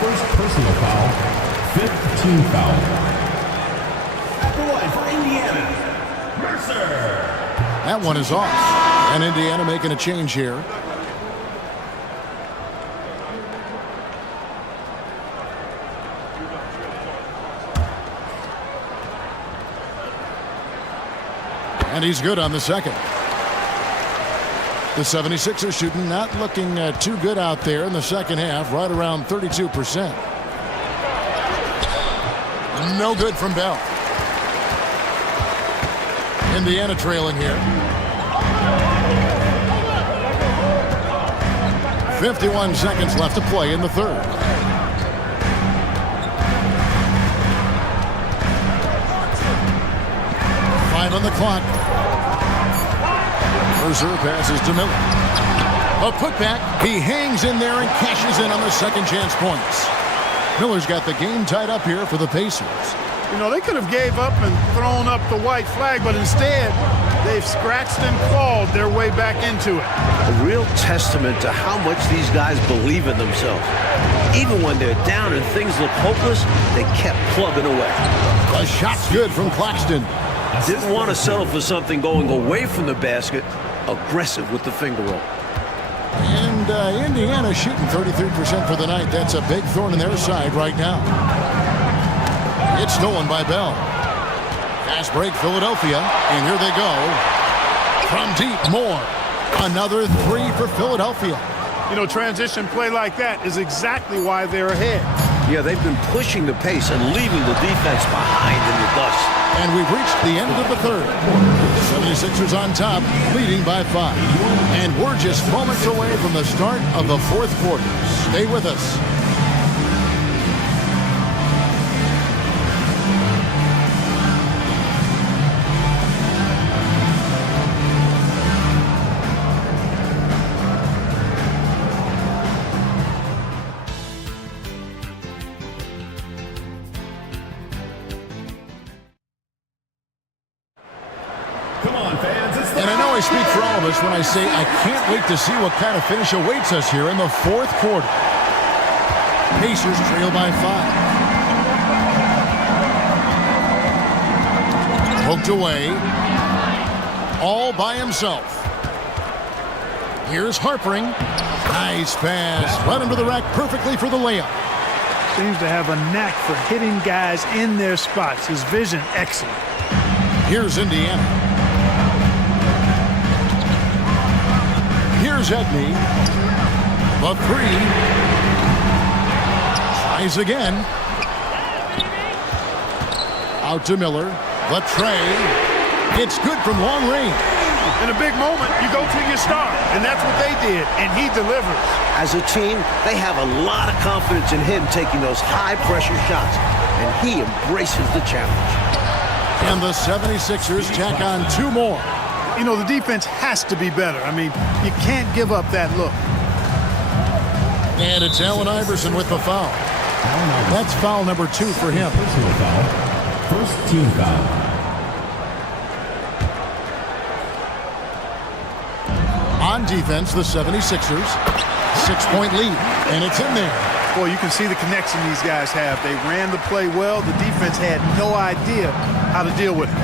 First personal foul. Fifth team foul. At the line for Indiana, That one is off. And Indiana making a change here. And he's good on the second. The 76ers shooting not looking too good out there in the second half, right around 32%. No good from Bell. Indiana trailing here. 51 seconds left to play in the third. On the clock. Mercer passes to Miller. A putback. He hangs in there and cashes in on the second chance points. Miller's got the game tied up here for the Pacers. You know, they could have gave up and thrown up the white flag, but instead they've scratched and clawed their way back into it. A real testament to how much these guys believe in themselves. Even when they're down and things look hopeless, they kept plugging away. A shot's good from Claxton. Didn't want to settle for something going away from the basket. Aggressive with the finger roll. And Indiana shooting 33% for the night. That's a big thorn in their side right now. It's stolen by Bell. Fast break Philadelphia. And here they go. From deep, more. Another three for Philadelphia. You know, transition play like that is exactly why they're ahead. Yeah, they've been pushing the pace and leaving the defense behind in the dust. And we've reached the end of the third. 76ers on top, leading by 5. And we're just moments away from the start of the fourth quarter. Stay with us. And I know I speak for all of us when I say I can't wait to see what kind of finish awaits us here in the fourth quarter. Pacers trail by 5. Poked away. All by himself. Here's Harpering. Nice pass. Right under the rack perfectly for the layup. Seems to have a knack for hitting guys in their spots. His vision excellent. Here's Indiana. Here's Edney. The three. Tries again. Out to Miller. The tray. It's good from long range. In a big moment, you go to your star, and that's what they did, and he delivers. As a team, they have a lot of confidence in him taking those high-pressure shots, and he embraces the challenge. And the 76ers tack on 2 more. You know, the defense has to be better. I mean, you can't give up that look. And it's Allen Iverson with the foul. That's foul number 2 for him. Personal foul. First team foul. On defense, the 76ers. 6-point lead, and it's in there. Boy, you can see the connection these guys have. They ran the play well. The defense had no idea how to deal with it.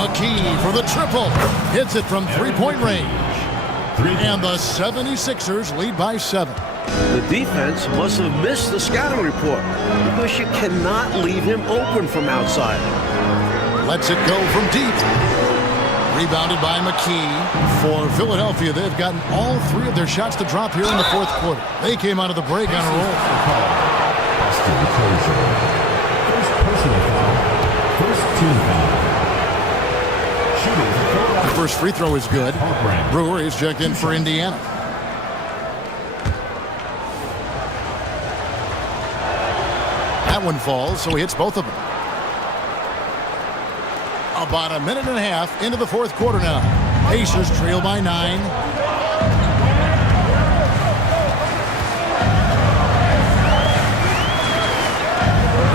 A key for the triple. Hits it from 3-point range. And the 76ers lead by 7. The defense must have missed the scouting report because you cannot leave him open from outside. Lets it go from deep. Rebounded by McKee. For Philadelphia, they've gotten all 3 of their shots to drop here in the fourth quarter. They came out of the break on a roll. First personal foul. First team foul. The first free throw is good. Brewer is checked in for Indiana. That one falls, so he hits both of them. About a minute and a half into the fourth quarter now. Pacers trail by 9.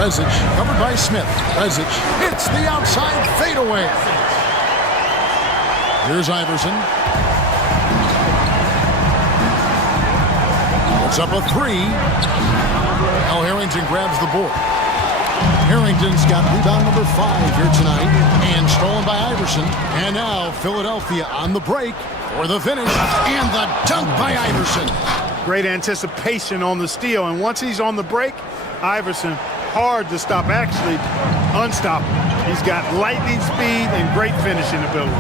Rezic covered by Smith. Rezic hits the outside fadeaway. Here's Iverson. Puts up a 3. Al Harrington grabs the board. Harrington's got rebound number 5 here tonight, and stolen by Iverson. And now Philadelphia on the break for the finish, and the dunk by Iverson. Great anticipation on the steal, and once he's on the break, Iverson, hard to stop, actually unstoppable. He's got lightning speed and great finishing ability.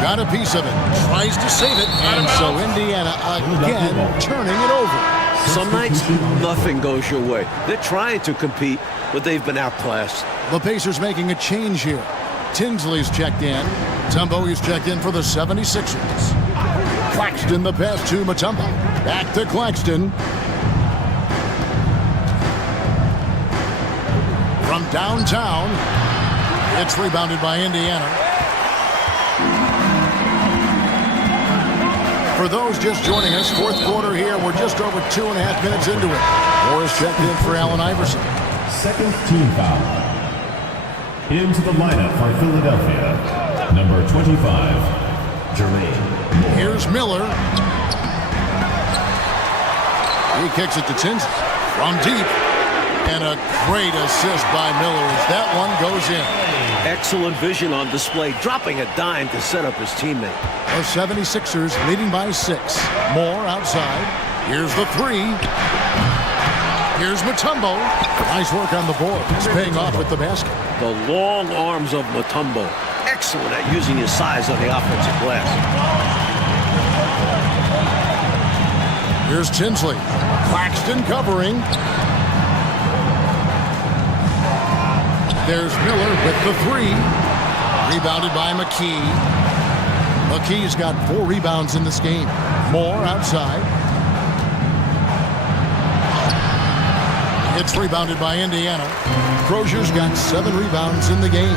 Got a piece of it, tries to save it, and so Indiana again turning it over. Some nights, nothing goes your way. They're trying to compete, but they've been outclassed. The Pacers making a change here. Tinsley's checked in. Mutombo is checked in for the 76ers. Claxton the pass to Mutombo. Back to Claxton. From downtown, it's rebounded by Indiana. For those just joining us, fourth quarter here. We're just over 2.5 minutes into it. Morris checked in for Allen Iverson. Second team foul. Into the lineup for Philadelphia, number 25, Jermaine Moore. Here's Miller. He kicks it to Tinsley from deep. And a great assist by Miller as that one goes in. Excellent vision on display, dropping a dime to set up his teammate. The 76ers leading by 6. Moore outside. Here's the 3. Here's Mutombo. Nice work on the board. He's paying off with the basket. The long arms of Mutombo. Excellent at using his size on the offensive glass. Here's Tinsley. Claxton covering. There's Miller with the 3. Rebounded by McKee. McKee's got 4 rebounds in this game. Moore outside. It's rebounded by Indiana. Crozier's got 7 rebounds in the game.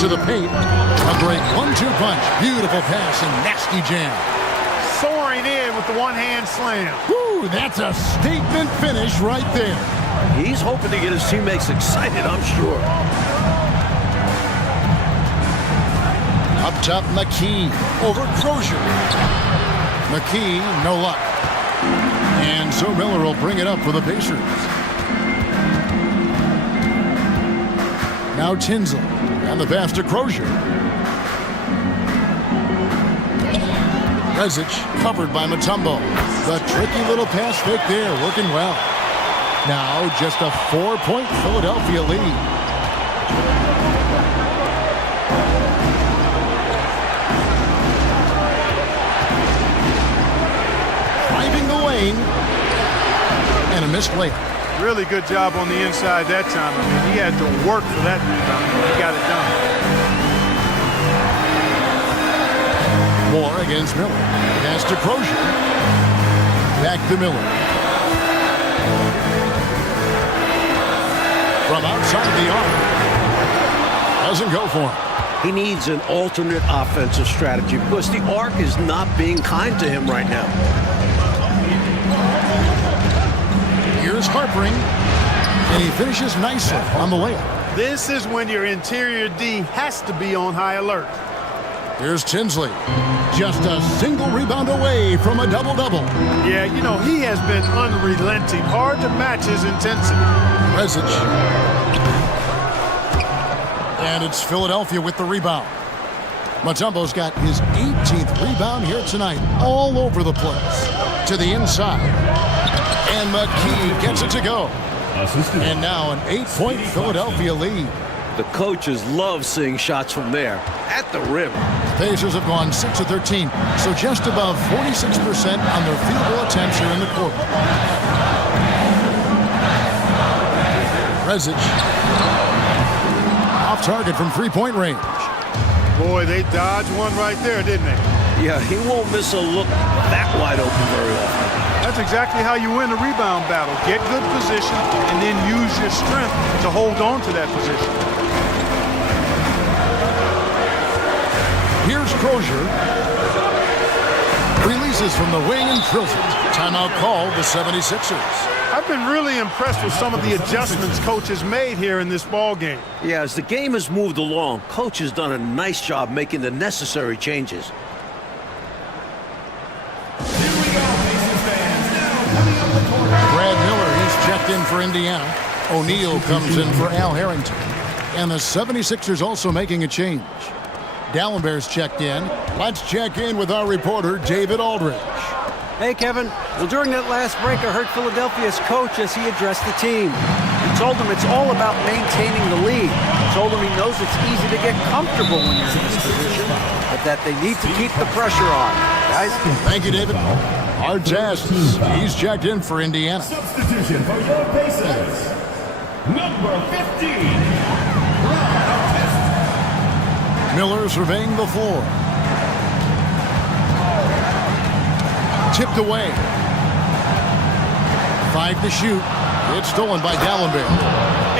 To the paint. A great 1-2 punch. Beautiful pass and nasty jam. Soaring in with the one-hand slam. Woo, that's a statement finish right there. He's hoping to get his teammates excited, I'm sure. Up top, McKee over Crozier. McKee, no luck. And so Miller will bring it up for the Pacers. Now Tinsley and the pass to Crozier. Rezic covered by Mutombo. The tricky little pass fake there, working well. Now just a 4-point Philadelphia lead. Driving the lane. And a missed layup. Really good job on the inside that time. I mean, he had to work for that rebound. He got it done. Moore against Miller. Pass to Crozier. Back to Miller. From outside the arc. Doesn't go for him. He needs an alternate offensive strategy because the arc is not being kind to him right now. Here's Harpering. And he finishes nicely on the layup. This is when your interior D has to be on high alert. Here's Tinsley. Just a single rebound away from a double-double. Yeah, you know, he has been unrelenting. Hard to match his intensity. Rezic. And it's Philadelphia with the rebound. Mutombo's got his 18th rebound here tonight. All over the place. To the inside. And McKee gets it to go. And now an 8-point Philadelphia lead. The coaches love seeing shots from there, at the rim. Pacers have gone 6 of 13, so just above 46% on their field goal attempts here in the quarter. Rezic. Off target from three-point range. Boy, they dodged one right there, didn't they? Yeah, he won't miss a look that wide open very often. That's exactly how you win a rebound battle. Get good position and then use your strength to hold on to that position. Here's Crozier. Releases from the wing and drills it. Timeout called the 76ers. I've been really impressed with some of the adjustments Coach has made here in this ball game. Yeah, as the game has moved along, Coach has done a nice job making the necessary changes. Brad Miller, he's checked in for Indiana. O'Neal comes in for Al Harrington. And the 76ers also making a change. Dallenberg's checked in. Let's check in with our reporter, David Aldridge. Hey, Kevin. Well, during that last break, I heard Philadelphia's coach as he addressed the team. He told them it's all about maintaining the lead. He told them he knows it's easy to get comfortable when you're in this position, but that they need to keep the pressure on. Guys? Thank you, David. Artest, he's checked in for Indiana. Substitution for your Pacers. Number 15. Miller surveying the floor. Tipped away. 5 to shoot. It's stolen by Dallenberg.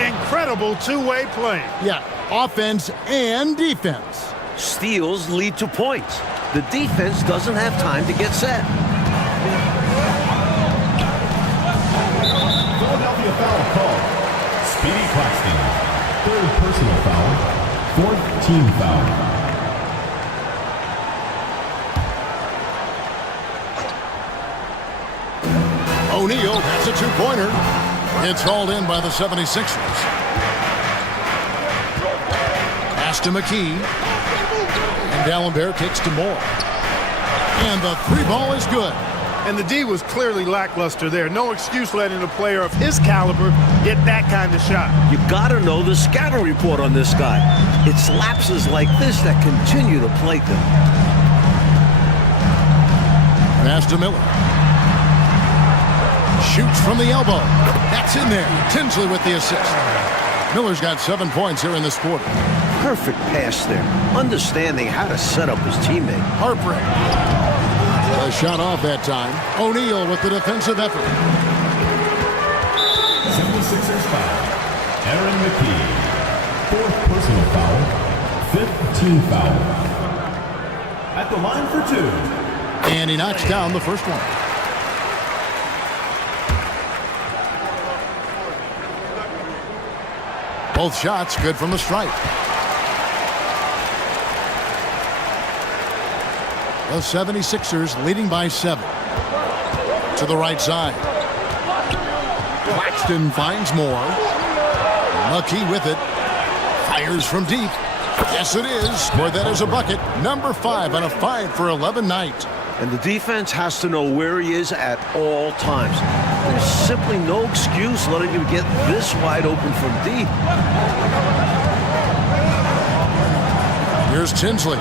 Incredible two-way play. Yeah, offense and defense. Steals lead to points. The defense doesn't have time to get set. Philadelphia foul called. Speedy Claxton. 3rd personal foul. 4th team foul. O'Neal has a two-pointer. It's hauled in by the 76ers. Pass to McKee. And Dallenberg kicks to Moore. And the three ball is good. And the D was clearly lackluster there. No excuse letting a player of his caliber get that kind of shot. You gotta know the scouting report on this guy. It's lapses like this that continue to plague them. Pass to Miller. Shoots from the elbow. That's in there. Tinsley with the assist. Miller's got 7 points here in this quarter. Perfect pass there. Understanding how to set up his teammate. Harper. A shot off that time. O'Neal with the defensive effort. 76ers foul. Aaron McKee. 4th personal foul. 5th team foul. At the line for 2. And he knocks down the first one. Both shots good from the stripe. The 76ers leading by 7. To the right side. Claxton finds more. McKee with it. Fires from deep. Yes, it is. Scored that as a bucket. Number 5 on a 5 for 11 night. And the defense has to know where he is at all times. There's simply no excuse letting him get this wide open from deep. Here's Tinsley.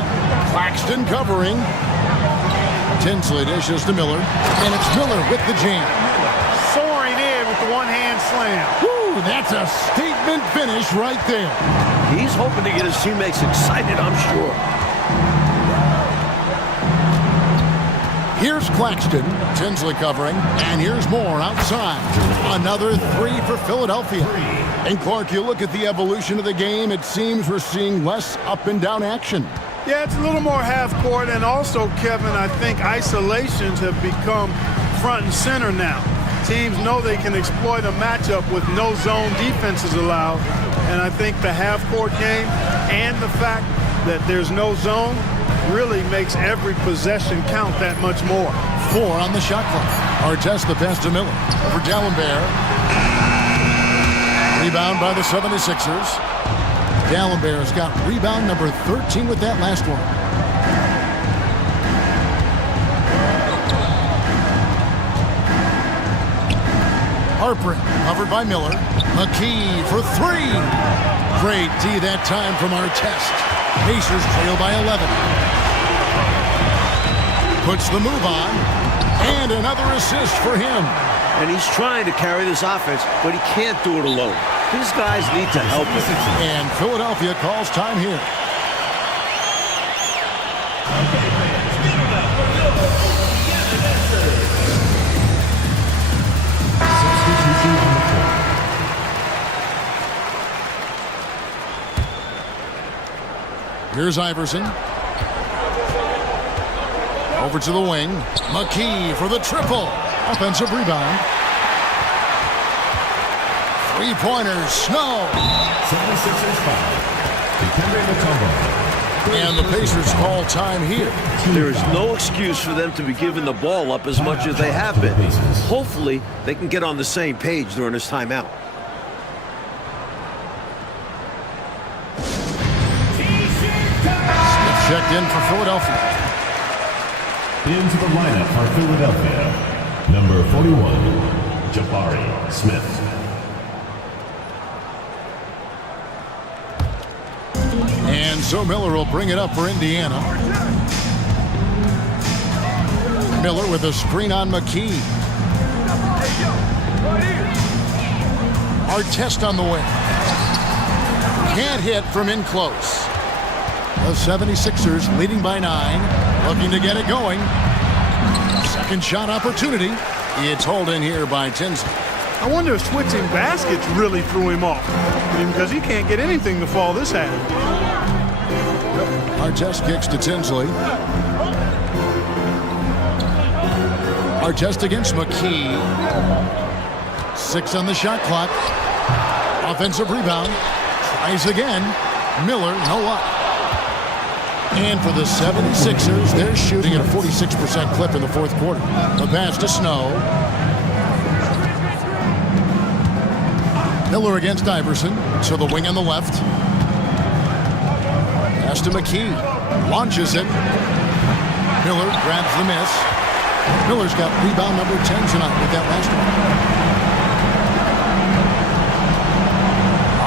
Claxton covering. Tinsley dishes to Miller. And it's Miller with the jam. Soaring in with the one-hand slam. Woo, that's a statement finish right there. He's hoping to get his teammates excited, I'm sure. Here's Claxton. Tinsley covering. And here's Moore outside. Another 3 for Philadelphia. And Clark, you look at the evolution of the game, it seems we're seeing less up and down action. Yeah, it's a little more half court, and also, Kevin, I think isolations have become front and center now. Teams know they can exploit a matchup with no zone defenses allowed, and I think the half court game and the fact that there's no zone really makes every possession count that much more. 4 on the shot clock. Artest the pass to Miller. For Dallenberg. Rebound by the 76ers. Dallenberg's got rebound number 13 with that last one. Harper covered by Miller. McKee for 3. Great D that time from Artest. Pacers trail by 11. Puts the move on. And another assist for him. And he's trying to carry this offense, but he can't do it alone. These guys need to help him. And Philadelphia calls time here. Here's Iverson. Over to the wing. McKee for the triple. Offensive rebound. 3-pointers. Snow. 76ers foul. And the Pacers call time here. There is no excuse for them to be giving the ball up as much as they have been. Hopefully, they can get on the same page during this timeout. checked in for Philadelphia. Into the lineup for Philadelphia, number 41, Jabari Smith. And so Miller will bring it up for Indiana. Miller with a screen on McKee. Artest on the wing. Can't hit from in close. The 76ers leading by 9. Looking to get it going. Second shot opportunity. It's hauled in here by Tinsley. I wonder if switching baskets really threw him off. Because he can't get anything to fall this half. Artest kicks to Tinsley. Artest against McKee. 6 on the shot clock. Offensive rebound. Tries again. Miller, no luck. And for the 76ers, they're shooting at a 46% clip in the fourth quarter. The pass to Snow. Miller against Iverson. To the wing on the left. Pass to McKee. Launches it. Miller grabs the miss. Miller's got rebound number 10 tonight with that last one.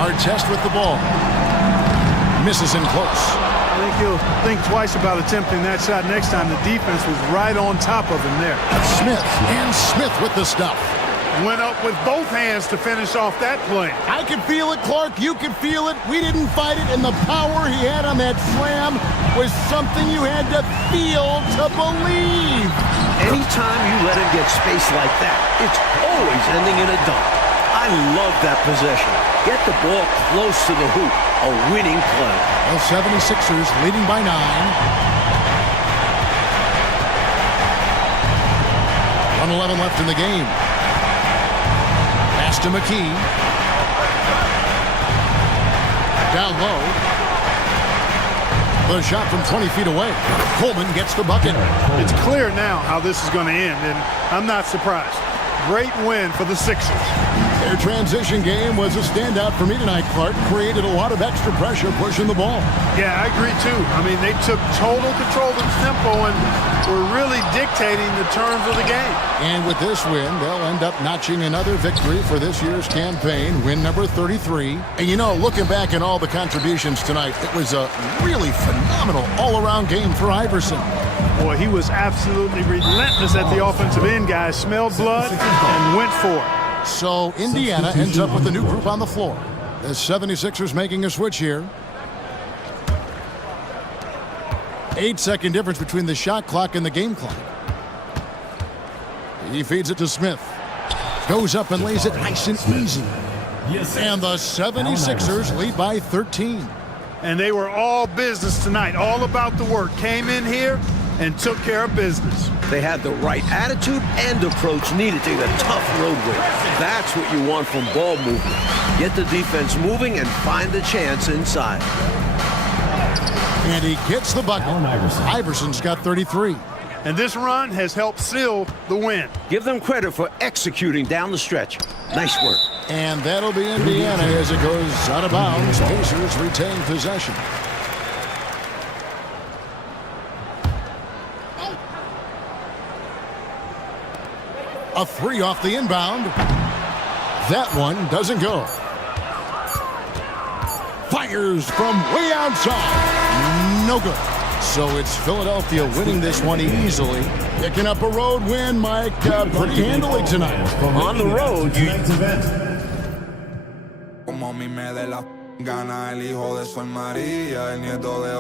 Artest with the ball. Misses in close. I think he'll think twice about attempting that shot next time. The defense was right on top of him there. Smith, and Smith with the stuff. Went up with both hands to finish off that play. I can feel it, Clark. You can feel it. We didn't fight it, and the power he had on that slam was something you had to feel to believe. Anytime you let him get space like that, it's always ending in a dunk. I love that possession. Get the ball close to the hoop. A winning play. The 76ers leading by 9. 1:11 left in the game. Pass to McKee. Down low. The shot from 20 feet away. Coleman gets the bucket. It's clear now how this is going to end, and I'm not surprised. Great win for the Sixers. Their transition game was a standout for me tonight, Clark. Created a lot of extra pressure pushing the ball. Yeah, I agree, too. I mean, they took total control of the tempo and were really dictating the terms of the game. And with this win, they'll end up notching another victory for this year's campaign, win number 33. And, you know, looking back at all the contributions tonight, it was a really phenomenal all-around game for Iverson. Boy, he was absolutely relentless at the offensive end, guys. Smelled blood and went for it. So Indiana ends up with a new group on the floor. The 76ers making a switch here. 8-second difference between the shot clock and the game clock. He feeds it to Smith. Goes up and lays it nice and easy. And the 76ers lead by 13. And they were all business tonight, all about the work. Came in here and took care of business. They had the right attitude and approach needed to get a tough road win. That's what you want from ball movement. Get the defense moving and find the chance inside. And he gets the bucket. Iverson's got 33. And this run has helped seal the win. Give them credit for executing down the stretch. Nice work. And that'll be Indiana as it goes out of bounds. Pacers retain possession. A 3 off the inbound. That one doesn't go. Fires from way outside. No good. So it's Philadelphia winning this one easily. Picking up a road win, Mike, pretty handily tonight. On the road, Como a mí me dé la gana el hijo de Sol María, el nieto de